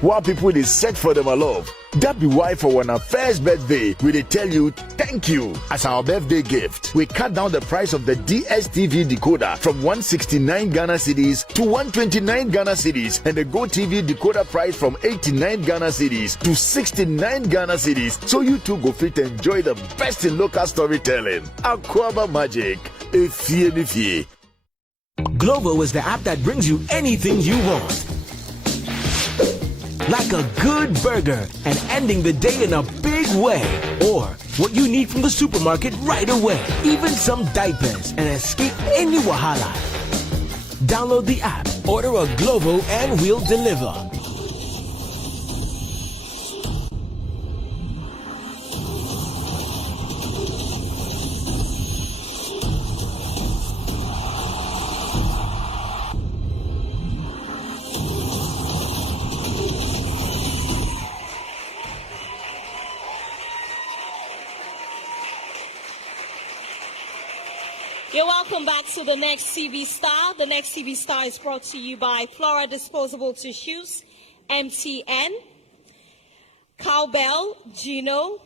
While people is set for them a love. That be why for when our first birthday, we dey tell you thank you as our birthday gift. We cut down the price of the DSTV decoder from 169 Ghana cedis to 129 Ghana cedis, and the GoTV decoder price from 89 Ghana cedis to 69 Ghana cedis, so you too go fit enjoy the best in local storytelling. Aquaba Magic. Ifie. Glovo is the app that brings you anything you want. Like a good burger and ending the day in a big way. Or what you need from the supermarket right away. Even some diapers and escape any wahala. Download the app, order a Glovo and we'll deliver. You're welcome back to the next TV Star. The next TV Star is brought to you by Flora Disposable Tissues, MTN, Cowbell, Gino,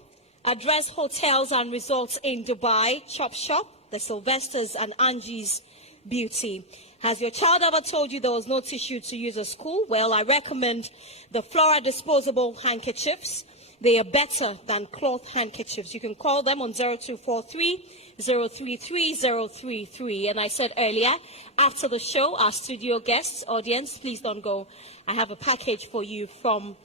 Address Hotels and Resorts in Dubai, Chop Shop, the Sylvesters and Angie's Beauty. Has your child ever told you there was no tissue to use at school? Well, I recommend the Flora Disposable Handkerchiefs. They are better than cloth handkerchiefs. You can call them on 0243 033 033. And I said earlier, after the show, our studio guests, audience, please don't go. I have a package for you from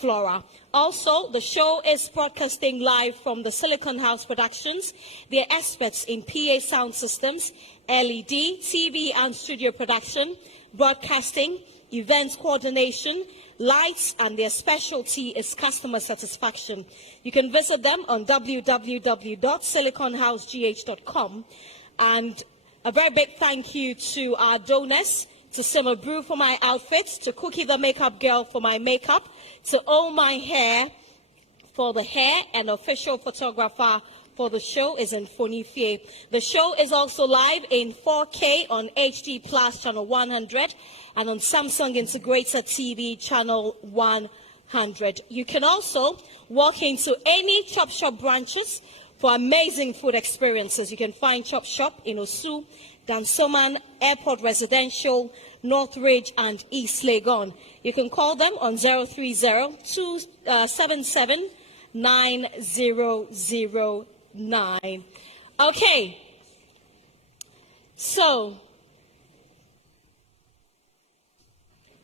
Flora. Also, the show is broadcasting live from the Silicon House Productions. They're experts in PA sound systems, LED, TV and studio production, broadcasting, events coordination, lights, and their specialty is customer satisfaction. You can visit them on www.siliconhousegh.com. And a very big thank you to our donors, to Simmer Brew for my outfits, to Cookie the Makeup Girl for my makeup, to All My Hair for the hair, and official photographer for the show is in Fonifie. The show is also live in 4K on HD Plus channel 100 and on Samsung Integrated TV channel 100. You can also walk into any Chop Shop branches for amazing food experiences. You can find Chop Shop in Osu, Dansoman, Airport Residential, Northridge, and East Legon. You can call them on 030-277-9009. Okay. So,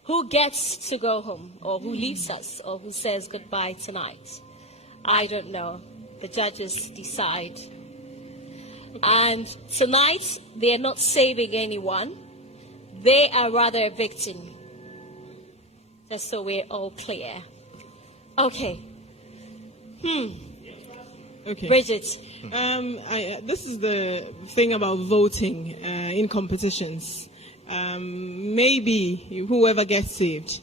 who gets to go home, or who leaves us, or who says goodbye tonight? I don't know. The judges decide. And tonight, they are not saving anyone. They are rather evicting. Just so we're all clear. Okay. Okay. Bridget. This is the thing about voting in competitions. Maybe whoever gets saved,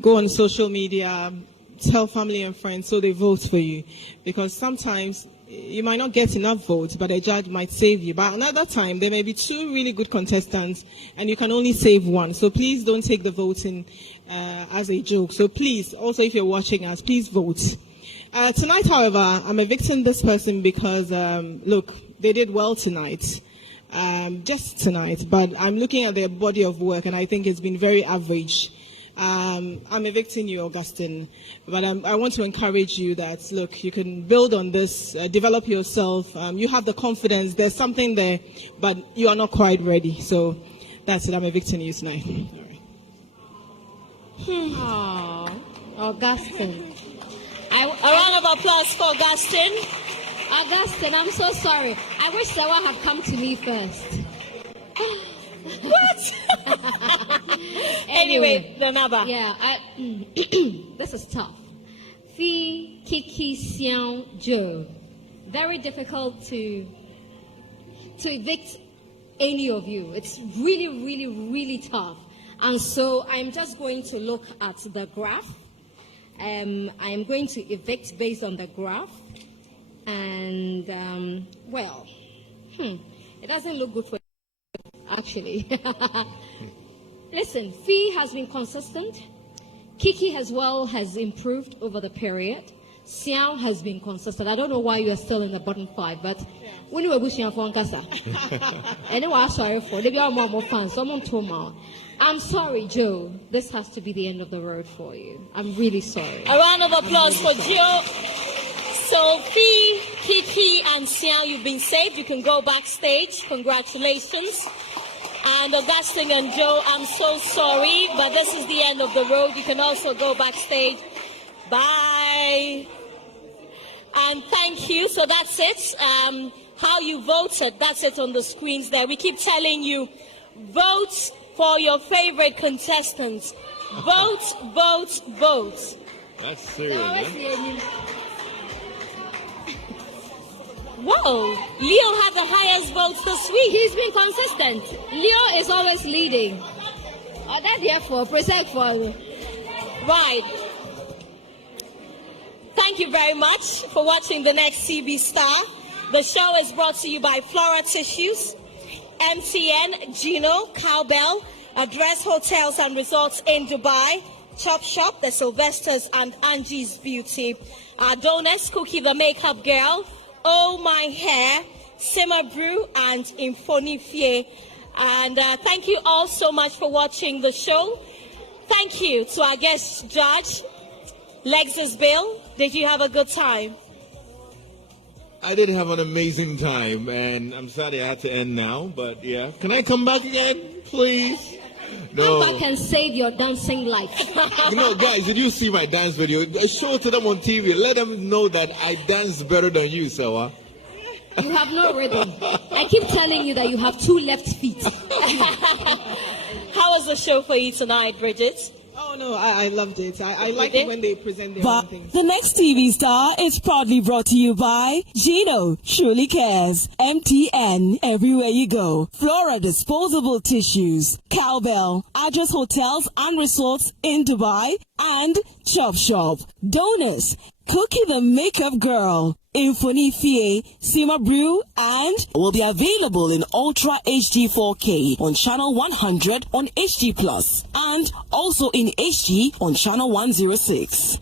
go on social media, tell family and friends so they vote for you. Because sometimes you might not get enough votes, but a judge might save you. But another time, there may be two really good contestants, and you can only save one. So please don't take the voting as a joke. So please, also if you're watching us, please vote. Tonight, however, I'm evicting this person because, look, they did well tonight. Just tonight, but I'm looking at their body of work and I think it's been very average. I'm evicting you, Augustine, but I want to encourage you that, look, you can build on this, develop yourself. You have the confidence, there's something there, but you are not quite ready. So that's it, I'm evicting you tonight. Oh, Augustine. A round of applause for Augustine. Augustine, I'm so sorry. I wish Sarah had come to me first. What? Anyway, the number. Yeah, this is tough. Fi, Kiki, Xiao, Joe. Very difficult to evict any of you. It's really, really, really tough. And so I'm just going to look at the graph. I'm going to evict based on the graph. And, well, it doesn't look good for you, actually. Listen, Fee has been consistent. Kiki as well has improved over the period. Xiao has been consistent. I don't know why you are still in the bottom 5, but when you were wishing for Nkasa, and you are sorry for, they are more fans, someone told me. I'm sorry, Joe. This has to be the end of the road for you. I'm really sorry. A round of applause for Joe. So, Fee, Kiki, and Xiao, you've been saved. You can go backstage. Congratulations. And Augustine and Joe, I'm so sorry, but this is the end of the road. You can also go backstage. Bye. And thank you. So that's it. How you voted, that's it on the screens there. We keep telling you, vote for your favorite contestants. Vote, vote, vote. That's serious, man. Whoa, Leo had the highest votes this week. He's been consistent. Leo is always leading. Oh, that's therefore, present for. Right. Thank you very much for watching The Next TV Star. The show is brought to you by Flora Tissues, MTN, GHOne, Cowbell, Address Hotels and Resorts in Dubai, Chop Shop, The Sylvesters and Angie's Beauty, our donors, Cookie the Makeup Girl, Oh My Hair, Simmer Brew, and Infonifie. And thank you all so much for watching the show. Thank you to our guest judge, Lexus Bill. Did you have a good time? I did have an amazing time, and I'm sorry I had to end now, but yeah. Can I come back again, please? No. Come back and save your dancing life. You know, guys, did you see my dance video? Show it to them on TV. Let them know that I dance better than you, Sawa. You have no rhythm. I keep telling you that you have 2 left feet. How was the show for you tonight, Bridget? Oh, no, I loved it. I like it when they present their own things. The Next TV Star is proudly brought to you by GHOne, Truly Cares, MTN, Everywhere You Go, Flora Disposable Tissues, Cowbell, Address Hotels and Resorts in Dubai, and Chop Shop. Donors, Cookie the Makeup Girl, Infonifie, Simmer Brew, and will be available in Ultra HD 4K on Channel 100 on HD Plus, and also in HD on Channel 106.